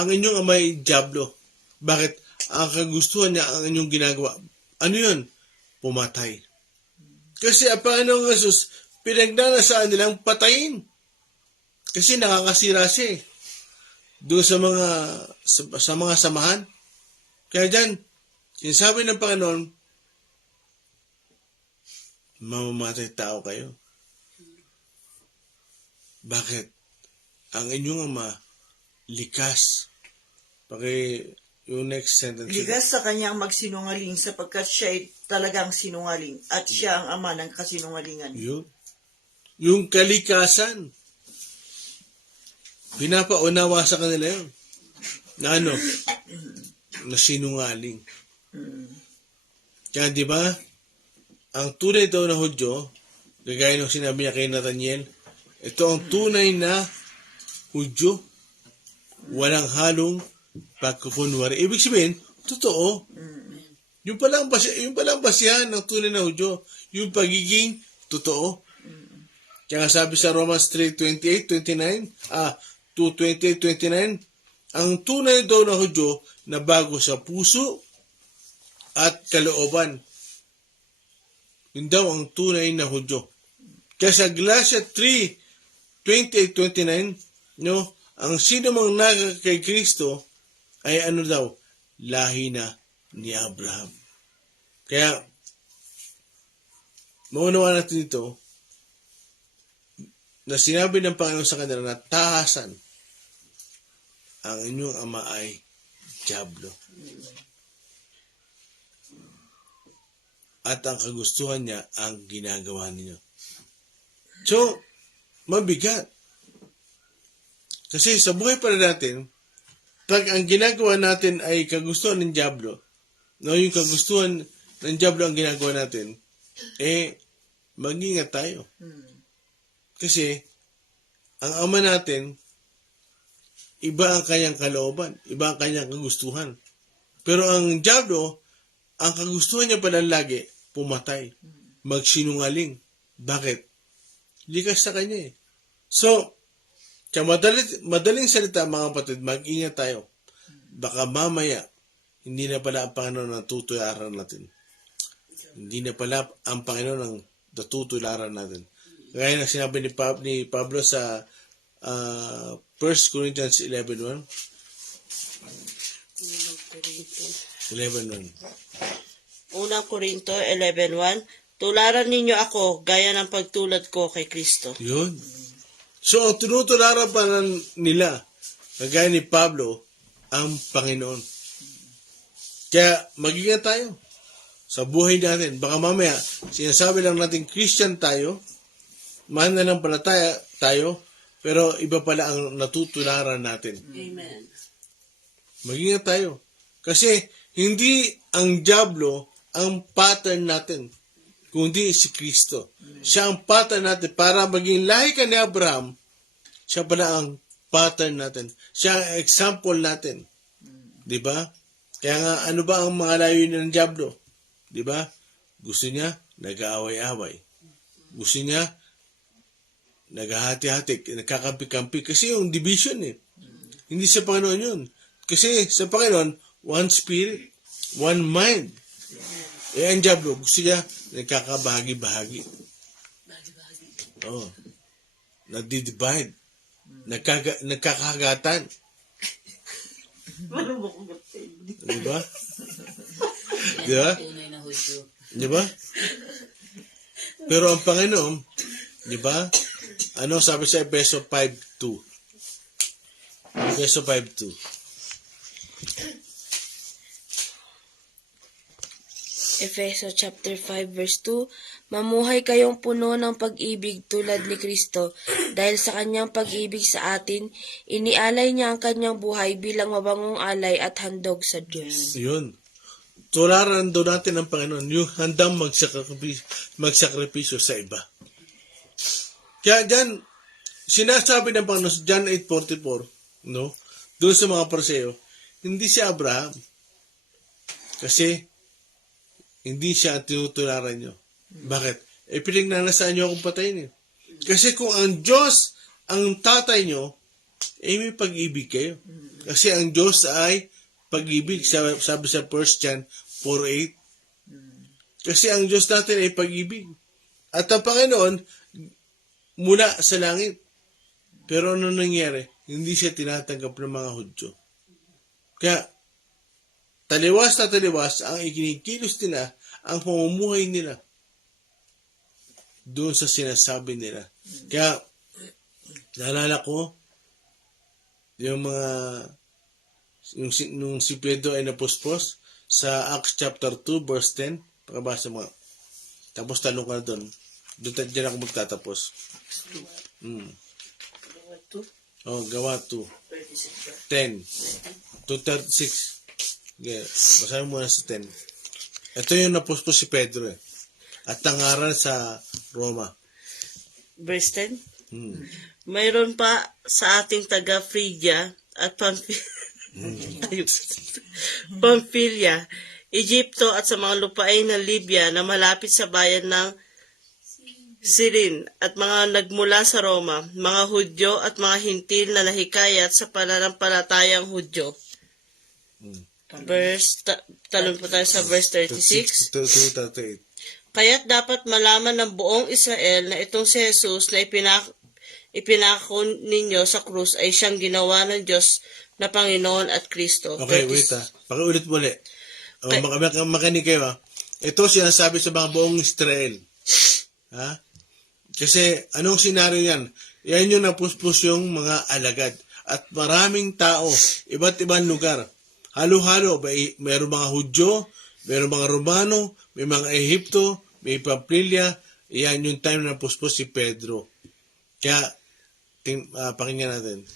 ang inyong ama ay Diablo. Bakit? Ang kagustuhan niya ang inyong ginagawa. Ano yun? Pumatay. Kasi ang Panginoong Jesus, pinagnanasaan nilang patayin. Kasi nakakasira siya eh. Doon sa mga samahan. Kaya dyan, sinasabi ng Panginoon, mamamatay tao kayo. Bakit? Ang inyong ama, likas. Yung next sentence. Ligas sa kanyang magsinungaling sapagkat siya ay talagang sinungaling at siya ang ama ng kasinungalingan. Yun. Yung kalikasan. Pinapaunawa sa kanila yun. Na ano? Na sinungaling. Kaya di ba? Ang tunay daw na Hudyo, gagaya ng sinabi niya kay Nathaniel, ito ang tunay na Hudyo. Walang halong pagkukunwari. Ibig sabihin, totoo. Yung palang basihan ng tunay na Hudyo, yung pagiging totoo. Kaya sabi sa Romans 3:28-29, 2:28-29, ang tunay daw na Hudyo na bago sa puso at kalooban. Yun daw ang tunay na Hudyo. Kaya sa Galatia 3:28-29, no, ang sino mang naga kay Kristo ay ano daw? Lahi na ni Abraham. Kaya, maunawa natin ito, na sinabi ng Panginoon sa kanila na tahasan ang inyong ama ay Diablo. At ang kagustuhan niya ang ginagawa ninyo. So, mabigat. Kasi sa buhay pala natin, pag ang ginagawa natin ay kagustuhan ng Diablo, no, yung kagustuhan ng Diablo ang ginagawa natin, mag-ingat tayo. Kasi, ang ama natin, iba ang kanyang kalooban, iba ang kanyang kagustuhan. Pero ang Diablo, ang kagustuhan niya pala lagi, pumatay, magsinungaling. Bakit? Likas sa kanya eh. So, kaya madaling salita mga kapatid, mag-ingat tayo. Baka mamaya, hindi na pala ang Panginoon ang tutularan natin. Hindi na pala ang Panginoon ang tutularan natin. Gaya ng sinabi ni Pablo sa 1 Corinthians 11:1. 11:1. Unang Korinto 11:1, tularan ninyo ako gaya ng pagtulad ko kay Kristo. Yun. So, ang tinutularan pa nila, kagaya ni Pablo, ang Panginoon. Kaya, mag-ingat tayo sa buhay natin. Baka mamaya, sinasabi lang natin Christian tayo, mananampalataya tayo, pero iba pala ang natutularan natin. Amen. Mag-ingat tayo. Kasi, hindi ang Diablo ang pattern natin, kundi si Kristo. Siya ang pattern natin para maging lahi ka ni Abraham, siya pala ang pattern natin. Siya ang example natin. Di ba? Kaya nga, ano ba ang mga layunin ng Diablo? Di ba? Gusto niya, nag-aaway-away. Gusto niya, naghahati-hati, nagkakampi-kampi. Kasi yung division eh. Hindi sa Panginoon yun. Kasi sa Panginoon, one spirit, one mind. Eh, ang Diablo, gusto niya, nagkakabahagi-bahagi. Oh. Nagdi-divide. Nagkakagatan. Di ba? Di ba? Di ba? Pero ang Panginoon, di ba? Ano sabi sa Efeso 5:2? Efeso 5:2. Efeso chapter 5 verse 2, mamuhay kayong puno ng pag-ibig tulad ni Kristo. Dahil sa kanyang pag-ibig sa atin, inialay niya ang kanyang buhay bilang mabangong alay at handog sa Diyos. Yun. Tularan doon natin ang Panginoon, yung handang magsakripisyo sa iba. Kaya dyan, sinasabi ng Panginoon sa John 8:44, no? Doon sa mga Pariseo, hindi si Abraham. Kasi, hindi siya ang tinutularan nyo. Bakit? Pinagnanasaan nyo akong patayin eh. Kasi kung ang Diyos ang tatay nyo, may pag-ibig kayo. Kasi ang Diyos ay pag-ibig. Sabi sa 1 John 4:8. Kasi ang Diyos natin ay pag-ibig. At ang Panginoon, mula sa langit. Pero ano nangyari? Hindi siya tinatanggap ng mga Hudyo. Kaya, taliwas na taliwas ang ikinikilos nila, ang pamumuhay nila doon sa sinasabi nila. Kaya, naalala ko, yung mga, nung si Pedro ay napuspos, sa Acts chapter 2, verse 10, pakabasa mo. Tapos talong ka na doon. Diyan ako magtatapos. Oh, gawa 2. 10. 2:36. Yeah, basahin mo muna sa 10. Ito yung napuspos si Pedro eh. At tangaran sa Roma. Verse 10. Mayroon pa sa ating taga Phrygia at Pamphylia, Egypto at sa mga lupain ng Libya na malapit sa bayan ng Cyrene at mga nagmula sa Roma, mga Hudyo at mga Hintil na nahikayat sa pananampalatayang Hudyo. Talon po tayo sa verse 36. 2:38. Kaya't dapat malaman ng buong Israel na itong si Jesus na ipinako ninyo sa krus ay siyang ginawa ng Diyos na Panginoon at Kristo. Okay, wait ha. Pakiulit mo ulit. Makinig kayo ha. Ito sinasabi sa mga buong Israel. Ha? Kasi anong senaryo yan? Yan yung napuspos yung mga alagad. At maraming tao, iba't ibang lugar. Halo-halo, mayroong mga Hudyo, mayroong mga Romano, may mga Ehipto, may Pamphylia. Yan yung time na napuspos si Pedro. Kaya, pakinggan natin.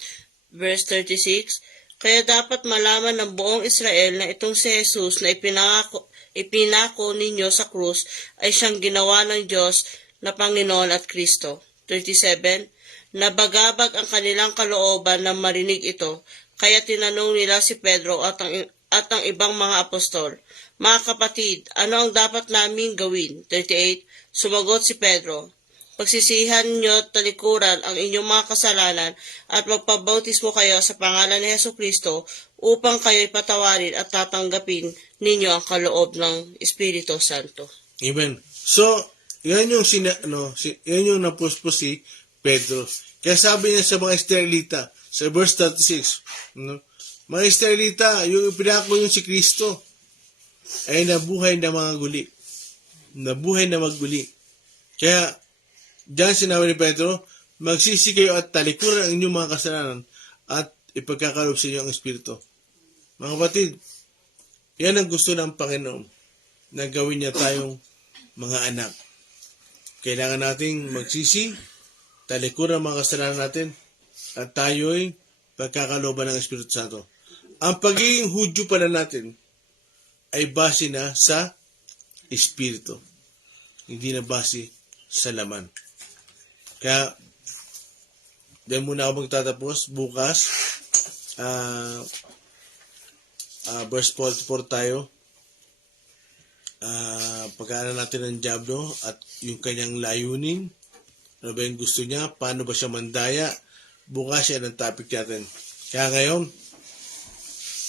Verse 36, kaya dapat malaman ng buong Israel na itong si Jesus na ipinako ninyo sa krus ay siyang ginawa ng Diyos na Panginoon at Kristo. 37, nabagabag ang kanilang kalooban na marinig ito, kaya tinanong nila si Pedro at ang ibang mga apostol, mga kapatid, ano ang dapat naming gawin? 38, sumagot si Pedro, pagsisihan nyo talikuran ang inyong mga kasalanan at magpabautismo kayo sa pangalan ni Hesukristo upang kayo'y patawarin at tatanggapin ninyo ang kaloob ng Espiritu Santo. Amen. So, yan yung yan yung napuspos si Pedro. Kaya sabi niya sa mga Israelita, sa verse 36, mga Israelita, yung ipinako yung si Kristo ay nabuhay na mga guli. Nabuhay na magguli. Kaya, diyan sinabi ni Pedro, magsisi kayo at talikuran ang inyong mga kasalanan at ipagkakalob sa inyo ang Espiritu. Mga kapatid, yan ang gusto ng Panginoon na gawin niya tayong mga anak. Kailangan nating magsisi, talikuran ang mga kasalanan natin at tayo'y pagkakaloban ng Espiritu Santo. Ang pagiging Hudyo pala natin ay base na sa Espiritu. Hindi na base sa laman. Kaya, Diyan muna ako magtatapos. Bukas, verse 44 tayo. Pagkaanan natin ng Diablo at yung kanyang layunin. Ano ba yung gusto niya? Paano ba siya mandaya? Bukas yan ang topic natin. Kaya ngayon,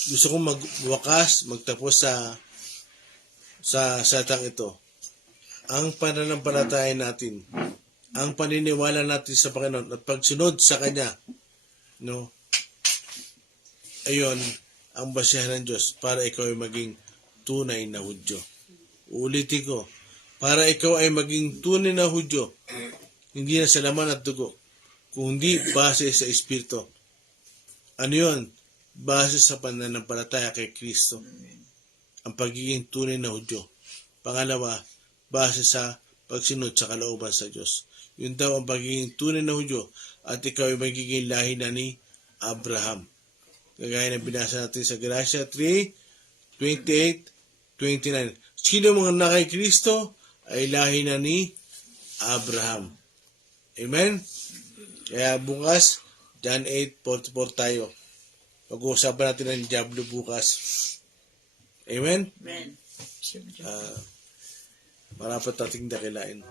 gusto kong magtapos sa satang ito. Ang pananampalataya natin, ang paniniwala natin sa Panginoon at pagsunod sa Kanya, no? Ayon ang basihan ng Diyos para ikaw ay maging tunay na Hudyo. Uulitin ko, para ikaw ay maging tunay na Hudyo, hindi na sa laman at dugo, kundi base sa Espiritu. Ano yun? Base sa pananampalataya kay Kristo. Ang pagiging tunay na Hudyo. Pangalawa, base sa pagsunod sa kalooban sa Diyos. Yun daw ang pagiging tunay na Hudyo at ikaw ay magiging lahi na ni Abraham. Kagaya na binasa natin sa Galatia 3:28-29. Sino mga na kay Kristo ay lahi na ni Abraham. Amen? Kaya bukas, John 8:44 tayo. Pag-uusapan natin ng Diablo bukas. Amen? Amen. Marapat ating dakilain.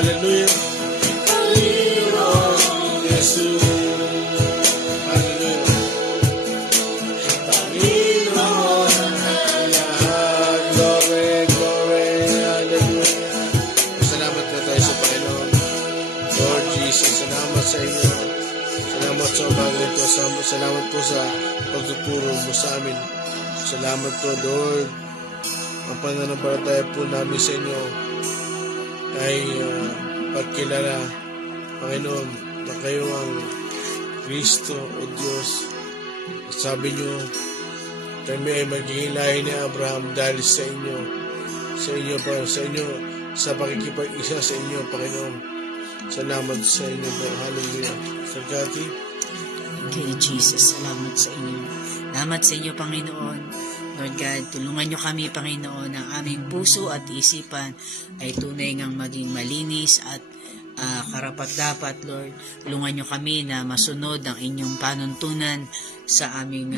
Hallelujah. Panginoon Jesus. Hallelujah. Panginoon ang lahat. Glory, glory. Hallelujah. Salamat na tayo sa Panginoon. Lord Jesus, salamat sa inyo. Salamat sa umaga ito. Salamat po sa pagtuturo mo sa amin. Salamat po, Lord. Ang pananampalataya po namin sa inyo ay pagkilala, Panginoon, na kayo ang Kristo o Diyos. At sabi nyo, kami ay magiging lahi ni Abraham dahil sa inyo, sa pakikipag-isa sa inyo, Panginoon. Salamat sa inyo po. Hallelujah. Sir Cathy? Kay Jesus, salamat sa inyo. Salamat sa inyo, Panginoon. Lord God, tulungan nyo kami, Panginoon, ang aming puso at isipan ay tunay ngang maging malinis at karapat-dapat, Lord. Tulungan nyo kami na masunod ang inyong panuntunan sa aming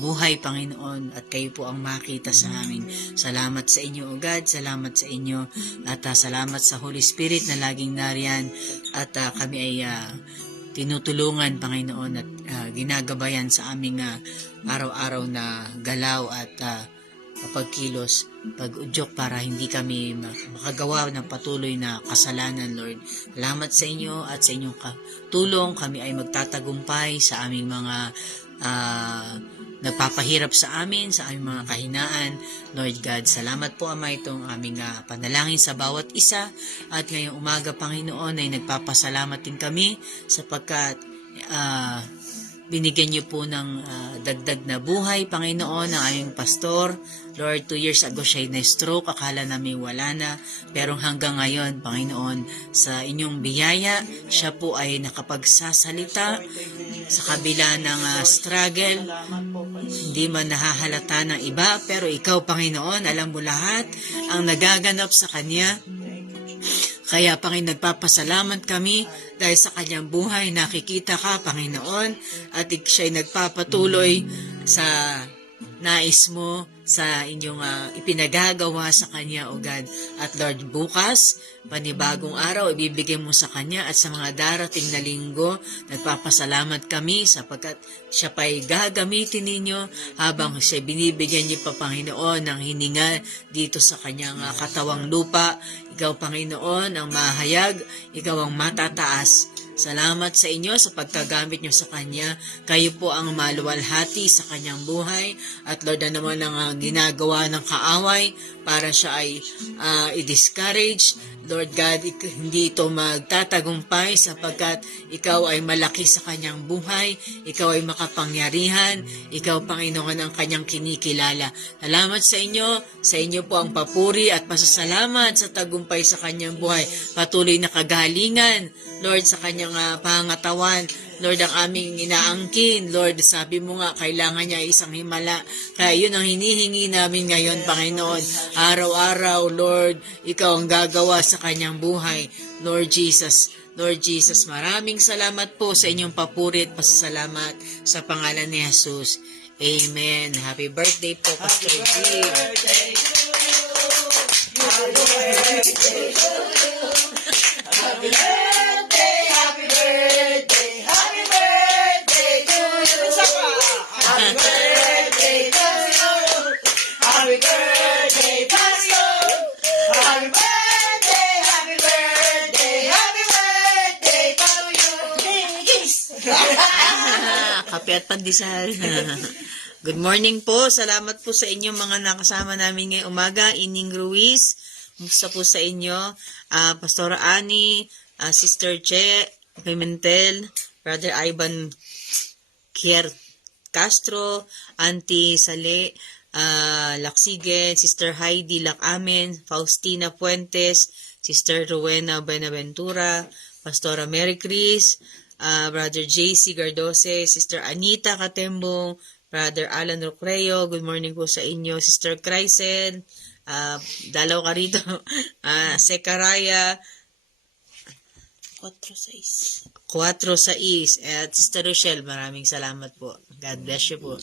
buhay, Panginoon, at kayo po ang makita sa amin. Salamat sa inyo, O God. Salamat sa inyo. At salamat sa Holy Spirit na laging nariyan. At kami ay tinutulungan, Panginoon, at ginagabayan sa aming araw-araw na galaw at pagkilos, pag-udyok para hindi kami makagawa ng patuloy na kasalanan, Lord. Salamat sa inyo at sa inyong tulong. Kami ay magtatagumpay sa aming mga nagpapahirap sa amin, sa aming mga kahinaan. Lord God, salamat po, Ama, itong aming panalangin sa bawat isa. At ngayong umaga, Panginoon, ay nagpapasalamat din kami sapagkat binigyan niyo po ng dagdag na buhay, Panginoon, ng aming pastor. Lord, 2 years ago siya na-stroke, akala namin wala na. Pero hanggang ngayon, Panginoon, sa inyong biyaya, siya po ay nakapagsasalita sa kabila ng struggle. Hindi man nahahalata ng iba, pero ikaw, Panginoon, alam mo lahat ang nagaganap sa kanya. Kaya, Panginoon, nagpapasalamat kami dahil sa kanyang buhay, nakikita ka, Panginoon, at siya'y nagpapatuloy sa nais mo, sa inyong ipinagagawa sa kanya, O God. At Lord, bukas, panibagong araw, ibibigay mo sa kanya at sa mga darating na linggo, nagpapasalamat kami sapagkat siya pa'y gagamitin ninyo habang siya binibigyan niyo pa, Panginoon, ng hininga dito sa kanyang katawang lupa. Ikaw, Panginoon, ang mahayag, ikaw ang matataas. Salamat sa inyo sa pagkagamit nyo sa Kanya. Kayo po ang maluwalhati sa Kanyang buhay. At Lord, na naman ang ginagawa ng kaaway para siya ay i-discourage. Lord God, hindi ito magtatagumpay sapagkat ikaw ay malaki sa kanyang buhay, ikaw ay makapangyarihan, ikaw, Panginoon, ang kanyang kinikilala. Salamat sa inyo po ang papuri at pasasalamat sa tagumpay sa kanyang buhay. Patuloy na kagalingan, Lord, sa kanyang pangatawan. Lord, ang aming inaangkin, Lord, sabi mo nga, kailangan niya isang himala. Kaya yun ang hinihingi namin ngayon, Panginoon. Araw-araw, Lord, ikaw ang gagawa sa kanyang buhay. Lord Jesus, maraming salamat po sa inyong papuri at pasasalamat sa pangalan ni Jesus. Amen. Happy birthday po, Pastor G. Happy birthday, happy birthday, happy birthday to you. Happy birthday, Pastor. Happy birthday, Pastor. Happy birthday, happy birthday, happy birthday to you. Kape at pandesal. Good morning po. Salamat po sa inyong mga nakasama namin ngayong umaga. Ining Ruiz. Musta po sa inyo? Pastora Ani, Sister Che Pimentel, Brother Ivan Kier Castro, Auntie Sale Laksigen, Sister Heidi Lakamen, Faustina Puentes, Sister Rowena Benaventura, Pastora Mary Chris, Brother JC Gardose, Sister Anita Katembong, Brother Alan Rocreo, good morning po sa inyo, Sister Chrysel, dalaw ka rito, Sekaraya, 4-6, at Sister Rochelle, maraming salamat po. God bless you po.